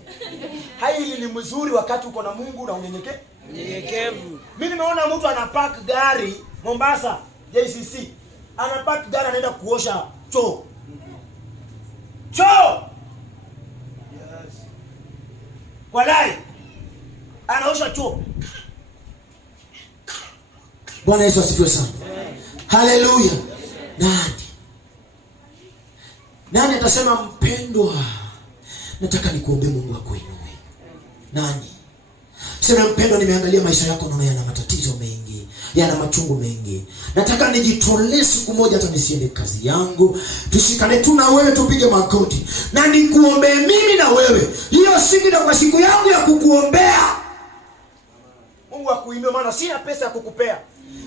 Hai ni mzuri wakati uko na Mungu na unyenyekevu. Mimi nimeona mtu anapark gari Mombasa JCC. Anapark gari anaenda kuosha choo. Yes. Walai. Anaosha choo. Bwana Yesu asifiwe sana. Haleluya. Nani atasema mpendwa, nataka nikuombe Mungu akuinue. nani? Sema mpendwa, nimeangalia maisha yako, naona yana matatizo mengi, yana machungu mengi. Nataka nijitolee siku moja, hata nisiende kazi yangu, tushikane tu na wewe, tupige magoti na nikuombee mimi na wewe. Hiyo siku ndio kwa siku yangu ya kukuombea. Mungu akuinue, maana sina pesa ya kukupea.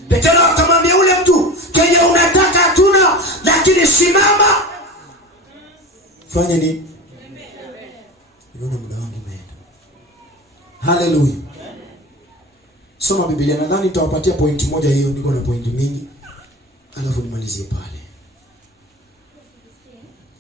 Petero akamwambia ule mtu, kenye unataka hatuna, lakini simama. Fanya nini? Unaona muda wangu umeenda. Haleluya. Soma Biblia, nadhani nitawapatia pointi moja hiyo, niko na pointi mingi. Alafu nimalizie pale.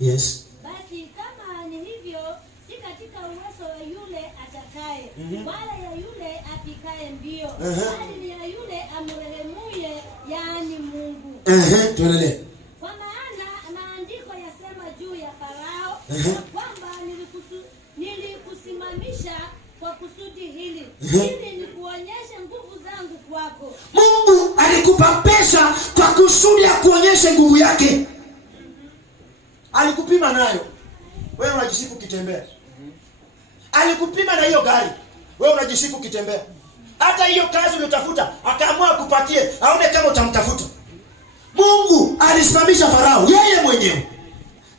Yes. Basi kama ni hivyo, si katika uwezo wa yule atakaye, wala ya yule apikaye mbio, bali ni ya yule amrehemuye, yaani Mungu. Tuendelee. Kwa maana maandiko yasema juu ya Farao kwamba nilikusimamisha kwa kusudi hili, ili nikuonyeshe nguvu zangu kwako. Mungu alikupa pesa kwa kusudi ya kuonyesha nguvu yake. Alikupima nayo, wewe unajisifu kitembea. Alikupima na hiyo gari, wewe unajisifu kitembea. Hata hiyo kazi uliotafuta, akaamua kupatie, aone kama utamtafuta. Mungu alisimamisha Farao yeye mwenyewe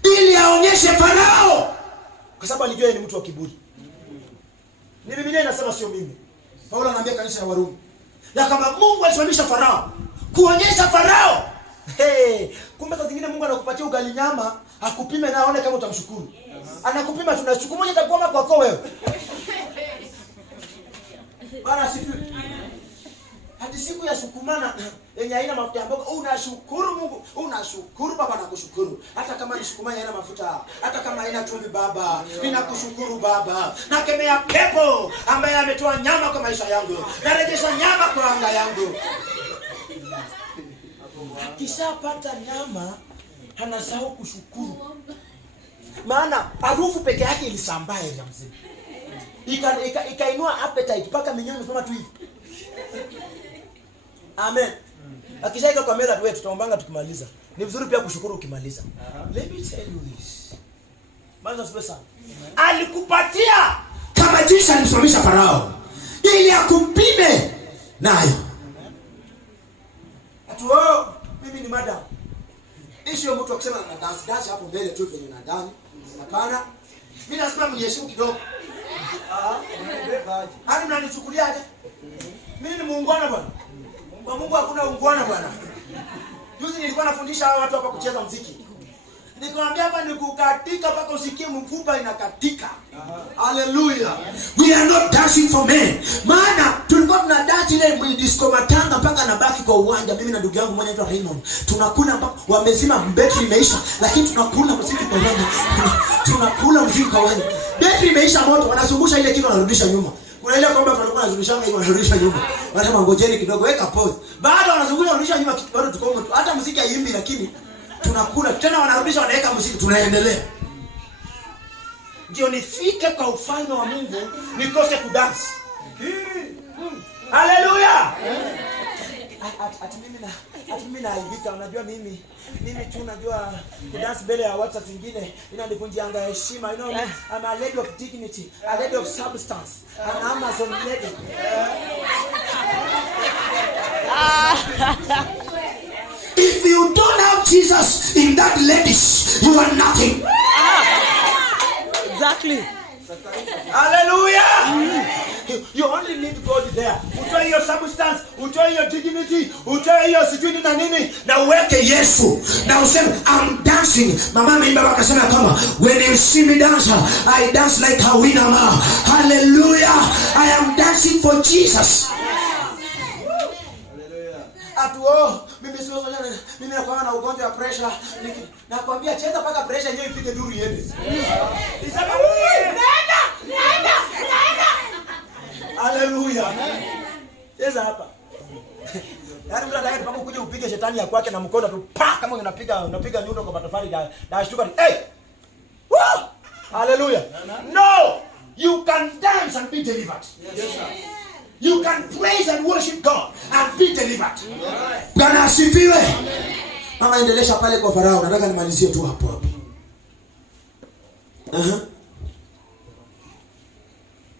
ili aonyeshe Farao, kwa sababu alijua yeye ni mtu wa kiburi. Ni Biblia inasema, sio mimi. Paulo anaambia kanisa ya Warumi ya kama Mungu alisimamisha Farao kuonyesha Farao. Kumbe saa zingine Mungu anakupatia ugali nyama, akupime na aone kama utamshukuru. Anakupima, tuna siku moja itakuwa kwako wewe. Bwana asifiwe. Hadi siku ya sukumana yenye haina mafuta ya mboga, unashukuru Mungu, unashukuru Baba, nakushukuru. Hata kama ni sukumana haina mafuta, hata kama haina chumvi Baba, ninakushukuru Baba. Nakemea pepo ambaye ametoa nyama kwa maisha yangu, narejesha nyama kwa anga yangu. Akishapata nyama anasahau kushukuru. Maana harufu peke yake ilisambaa ya mzee. Ikainua appetite mpaka minyoo imesema tu hivi. Amen. Akishaika kwa meza wewe, tutaombanga tukimaliza. Ni vizuri pia kushukuru ukimaliza. Let me tell you this. Maana sasa alikupatia kama jinsi alimsimamisha Farao ili akupime nayo. Mimi ni madam. Sio mtu akisema na dance hapo mbele tu venye nadhani. Hapana. Mimi nasema mniheshimu kidogo. Hadi mnanichukuliaje? Mimi ni muungwana bwana. Kwa Mungu hakuna ungwana bwana. Juzi nilikuwa nafundisha watu hapa kucheza muziki. Nikwambia hapa ni kukatika mpaka usikie mfupa inakatika. Hallelujah. We are not dancing for men. Maana tulikuwa tuna dance ile disco matanga mpaka nabaki kwa uwanja, mimi na ndugu yangu mmoja anaitwa Raymond. Tunakula mpaka wamezima, battery imeisha, lakini tunakula muziki kwa uwanja. Tunakula muziki kwa uwanja. Battery imeisha moto, wanazungusha ile kitu wanarudisha nyuma. Kuna ile kwamba tulikuwa tunazungusha hiyo wanarudisha nyuma. Wanasema ngojeni kidogo, weka pause. Bado wanazungusha wanarudisha nyuma, bado tuko hata muziki haimbi, lakini tunakula tena, wanarudisha wanaweka muziki, tunaendelea. Ndio nifike kwa ufalme wa Mungu nikose kudansi. Haleluya. Ati mimi naibika, unajua mimi tu najua kudansi mbele ya watu wengine inanivunjianga heshima. You know, I'm a lady of dignity, a lady of substance, an Amazon lady. If you don't have Jesus in that ladies, you are nothing. Exactly. Hallelujah. You only need God there. Utoe your substance, utoe your dignity, utoe your sijui na nini, na uweke Yesu. Na useme I'm dancing. Mama ameimba akasema kama when you see me dance, I dance like a winner. Hallelujah. I am dancing for Jesus. Mimi nakuwa na ugonjwa wa pressure. Nakwambia cheza paka pressure yenyewe ipige duru iende. Isema nenda. Hallelujah. Cheza hapa. Yaani mtu anataka mpaka ukuje upige shetani ya kwake na mkono tu pa kama unapiga nyundo kwa matofali na ashtuka. Hey! Woo! Hallelujah. No! You can dance and be delivered. Yes, sir. You can praise and worship God and be delivered. Bwana asifiwe. Mama endelesha pale kwa Farao, nataka nimalizie tu hapo.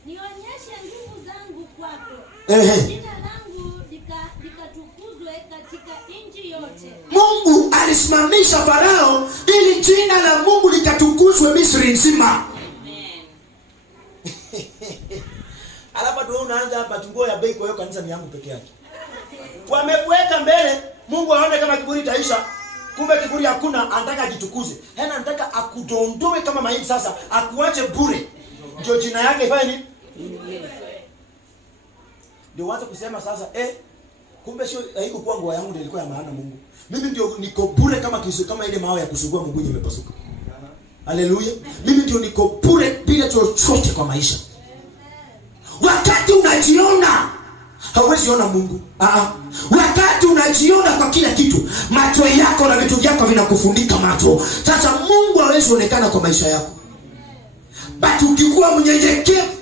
Nionyeshe Jina langu likatukuzwe katika nchi yote. Mungu alisimamisha Farao ili jina la Mungu likatukuzwe Misri nzima. Alafu tu unaanza hapa tungo ya bei, kwa hiyo kanisa ni yangu peke yake. Wamekuweka mbele Mungu aone kama kiburi taisha. Kumbe kiburi hakuna, anataka ajitukuze. Hena anataka akudondoe kama mahindi sasa, akuache bure. Ndio jina yake ifanye nini? Ndio waanze kusema sasa, kumbe sio haikuwa nguo yangu ndio ilikuwa ya maana Mungu. Mimi ndio niko bure kama ile mawe ya kusugua Mungu imepasuka. Haleluya. Mimi ndio niko bure bila chochote kwa maisha. Wakati unajiona hauwezi ona Mungu. Wakati unajiona kwa kila kitu, macho yako na vitu vyako vinakufunika macho. Sasa Mungu hawezi onekana kwa maisha yako. But ukikuwa mnyenyekevu,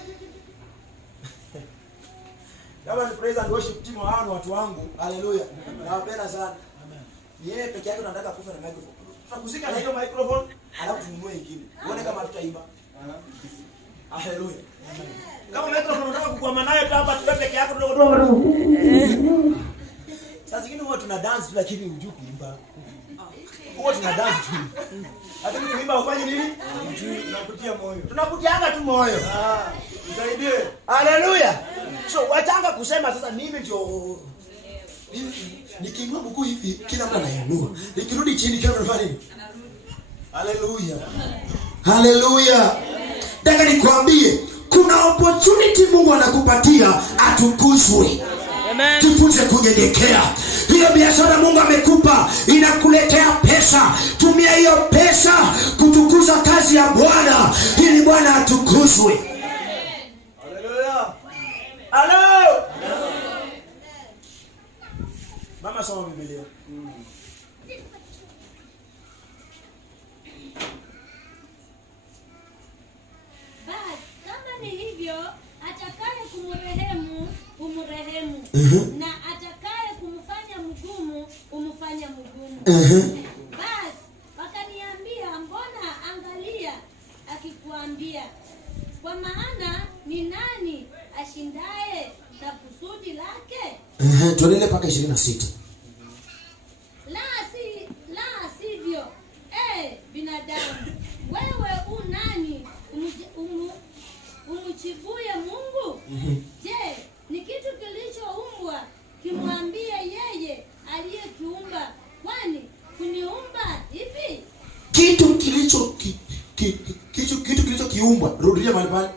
kama ni praise and worship team hao ni watu wangu. Haleluya. Nawapenda sana. Amen. Yeye peke yake anataka kufa na microphone. Tutakuzika na hiyo microphone, alafu tununue nyingine. Uone kama tutaimba. Haleluya. Kama microphone unataka kukwama nayo tu hapa tu peke yako ndio. Sasa zingine huwa tuna dance tu lakini hujui kuimba. Huwa tuna dance tu. Hata kuimba ufanye nini? Tunakutia moyo. Tunakutianga tu moyo. Usaidie. Haleluya. So watanga kusema sasa mimi ndio nikiinua mguu hivi kila mtu anainua. Nikirudi chini kila mtu anafanya nini? Haleluya. Haleluya. Nataka nikwambie kuna opportunity Mungu anakupatia atukuzwe. Amen. Tufunze kunyenyekea. Hiyo biashara Mungu amekupa inakuletea pesa. Tumia hiyo pesa kutukuza kazi ya Bwana ili Bwana atukuzwe. Haleluya. Halo. Mama soma Biblia. Basi kama ni hivyo, atakaye kumrehemu umrehemu, na atakaye kumfanya mgumu umfanya mgumu. Basi wakaniambia, mbona angalia akikuambia, kwa maana ni nani ashindaye na kusudi lake? Tuendelee mpaka 26. La sivyo, binadamu, wewe nani umchibuye Mungu? Je, ni kitu kilichoumbwa kimwambie yeye aliyekiumba, kwani kuniumba hivi? Kitu kilichokiumbwa. Rudia mahali pale.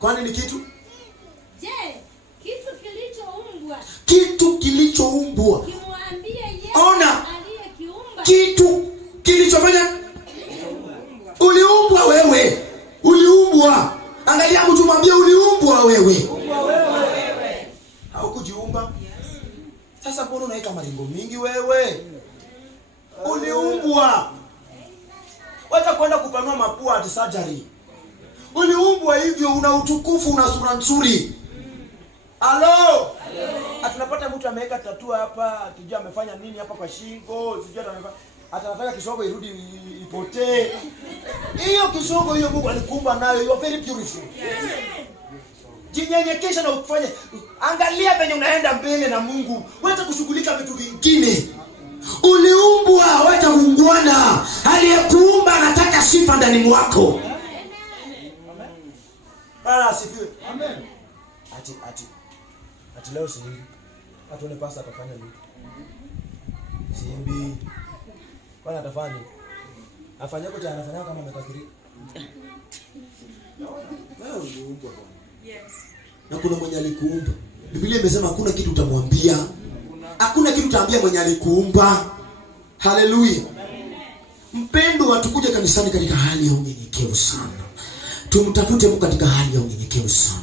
Kwani ni kitu? Je, kitu kilichoumbwa kimwambie yeye aliyekiumba? Kitu kilichofanya uliumbwa wewe. Uliumbwa. Angalia mtu mwambie uliumbwa wewe. Haukujiumba. Sasa mbona unaweka maringo mingi wewe? Uliumbwa. Wacha kwenda kupanua mapua at surgery. Uliumbwa hivyo, una utukufu, una sura nzuri. Halo. Atunapata mtu ameweka tattoo hapa, tujua amefanya nini hapa kwa shingo, sijui atanataka kisogo irudi ipotee. Hiyo kisogo hiyo Mungu alikuumba nayo, you are very beautiful. Jinyenyekesha na ukufanye. Angalia penye unaenda mbele na Mungu. Wacha kushughulika vitu vingine. Uliumbwa, wacha kuungwana. Aliyekuumba anataka sifa ndani mwako. Amen. Bwana asifiwe. Amen. Ati leo simbi. Atuone pasta atafanya nini? Simbi. Kwani atafanya nini? Afanye kote anafanya kama amekasirika. Wewe uliumbwa bwana. Yes. Na kuna mwenye alikuumba. Biblia imesema hakuna kitu utamwambia. Hakuna kitu utaambia mwenye alikuumba. Haleluya. Mpendo watukuje kanisani katika hali ya unyenyekevu sana. Tumtafute Mungu katika hali ya unyenyekevu sana.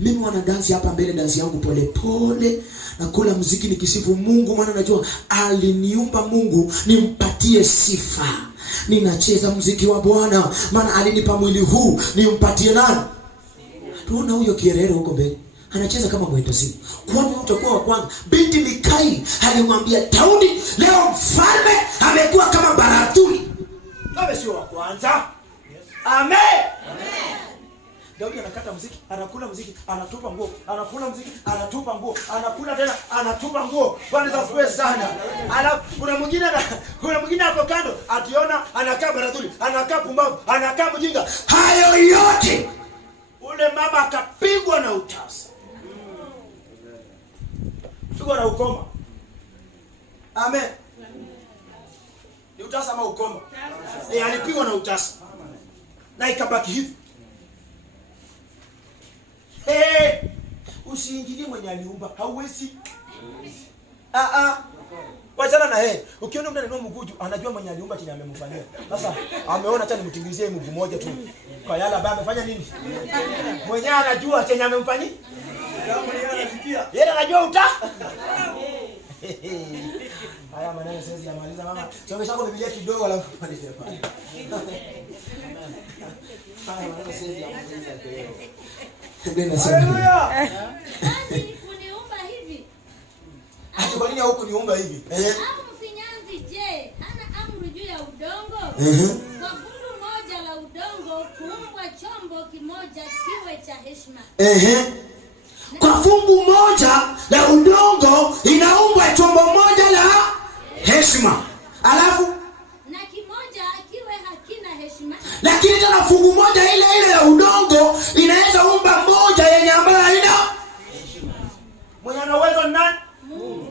Mimi wana dansi hapa mbele, dansi yangu pole pole, na kula muziki nikisifu Mungu, maana najua aliniumba Mungu nimpatie sifa. Ninacheza muziki wa Bwana maana alinipa mwili huu nimpatie nani? Tuona huyo kierere huko mbele anacheza kama mwenda simu. Kwani utakuwa wa kwanza? Binti Mikaeli alimwambia Daudi, leo mfalme amekuwa kama baratuli. Wewe sio wa kwanza. Amen. Amen. Daudi anakata muziki, anakula muziki, anatupa nguo, anakula muziki, anatupa nguo, anakula tena, anatupa nguo. Bwana asifiwe sana. Alafu kuna mwingine hapo kando ationa anakaa baradhuli, anakaa pumbavu, anakaa mjinga. Hayo yote Ule mama akapigwa na utasa. Pigwa na ukoma. Amen. Ni utasa ama ukoma? Alipigwa na utasa. Na ikabaki hivi. Usiingilie mwenye aliumba, hauwezi. Wachana na yeye. Ukiona mtu ananua mguju, anajua mwenye aliumba chenye amemfanyia. Sasa ameona acha nimtingizie mguu mmoja tu. Kwa yale ambaye amefanya nini? Mwenye anajua chenye amemfanyia. Yeye anajua uta. Haya maneno sasa yamaliza mama. Songesha kwa Biblia kidogo alafu pande pale. Haya maneno sasa yamaliza leo. Basi kuniumba hivi. Ati kwa nini huko niumba hivi? Au mfinyanzi je, hana amri juu ya udongo? Kwa fungu moja la udongo kuumbwa chombo kimoja kiwe cha heshima. Kwa fungu moja la udongo inaumbwa chombo moja la heshima. Alafu na kimoja kiwe hakina heshima. Lakini tena fungu moja ile ya udongo inaweza umba moja yenye ambayo haina heshima. Mwenye ana uwezo ni nani? Mungu.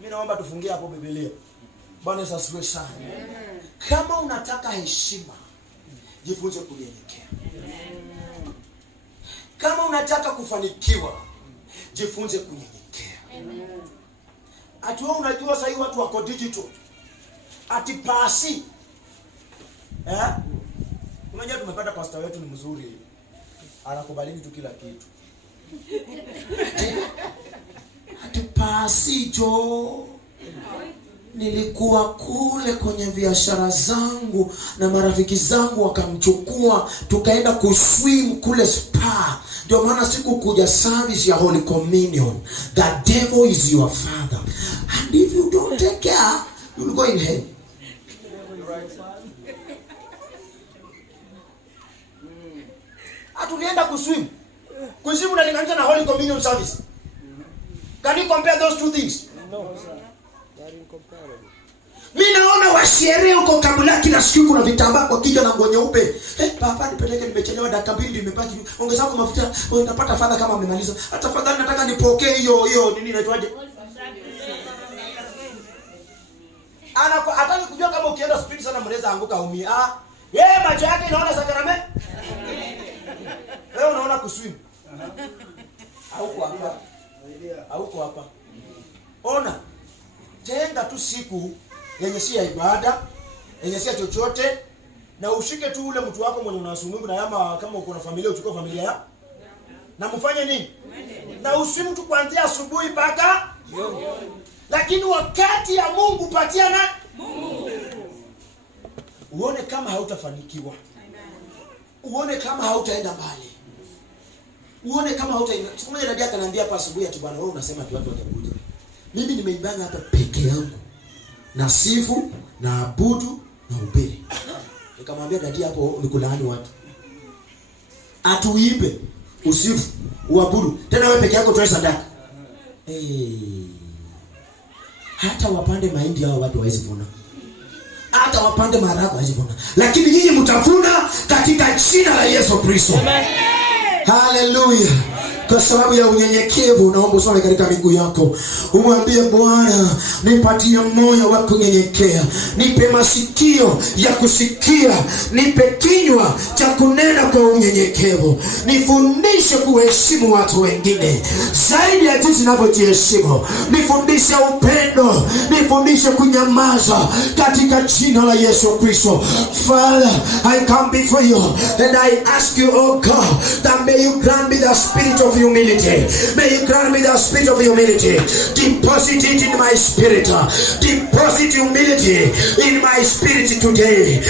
Mimi naomba tufungie hapo Biblia. Bwana Yesu asifiwe sana. Kama unataka heshima, jifunze kunyenyekea. Kama unataka kufanikiwa, jifunze kunyenyekea. Ati wewe unajua sasa hivi watu wako digital. Ati pasi. Unajua tumepata pastor wetu ni mzuri. Anakubalini tu kila kitu. Ati pasi jo. Nilikuwa kule kwenye biashara zangu na marafiki zangu wakamchukua tukaenda kuswim kule spa. Ndio maana sikukuja service ya Holy Communion. The devil is your father. And if you don't take care, you'll go in hell. Atulienda kuswim. Kuswim unalinganisha na Holy Communion service. Can you compare those two things? No, sir. They are incomparable. Mimi naona washerehe huko kabla kila siku kuna vitambaa kwa kichwa na nguo nyeupe. Papa nipeleke nimechelewa dakika 2 imebaki. Ongeza kwa mafuta, utapata fadha kama umemaliza. Hata fadha nataka nipokee hiyo nini inaitwaje? Hataki kujua kama ukienda speed sana mnaweza anguka umie. Wewe macho yake inaona sakarame? Wewe unaona kuswim. Hauko hapa. Ona. Tenga tu siku yenye si ya ibada, yenye si ya chochote, na ushike tu ule mtu wako mwenye unasumumu na kama uko na familia uchukue familia yako. Na mfanye nini? Na usimu tu kuanzia asubuhi mpaka jioni. Lakini wakati ya Mungu patia na Mungu. Uone kama hautafanikiwa. Uone kama hautaenda mbali. Uone kama hautaenda. Siku moja dada akaniambia hapa asubuhi ati bwana wewe unasema ati watu watakuja. Mimi nimeibana hapa peke yangu. Na sifu, na abudu, na ubiri. Nikamwambia dadi hapo nikulaani watu. Atuimbe, usifu, uabudu. Tena wewe peke yako toe sadaka. Hata wapande mahindi hao watu hawezi vuna. Hata wapande maharagwe hawezi vuna. Lakini nyinyi mtavuna katika jina la Yesu Kristo. Amen. Hallelujah. Kwa sababu ya unyenyekevu naomba usome katika miguu yako. Umwambie Bwana, nipatie moyo wa kunyenyekea. Nipe masikio ya kusikia. Nipe kinywa cha kunena kwa unyenyekevu. Nifundishe kuheshimu watu wengine zaidi ya jinsi ninavyojiheshimu. Nifundishe upendo. Nifundishe kunyamaza katika jina la Yesu Kristo. Father, I come before you and I ask you, oh God, that may you grant me the spirit of humility. May you grant me the spirit of humility. Deposit it in my spirit. Deposit humility in my spirit today.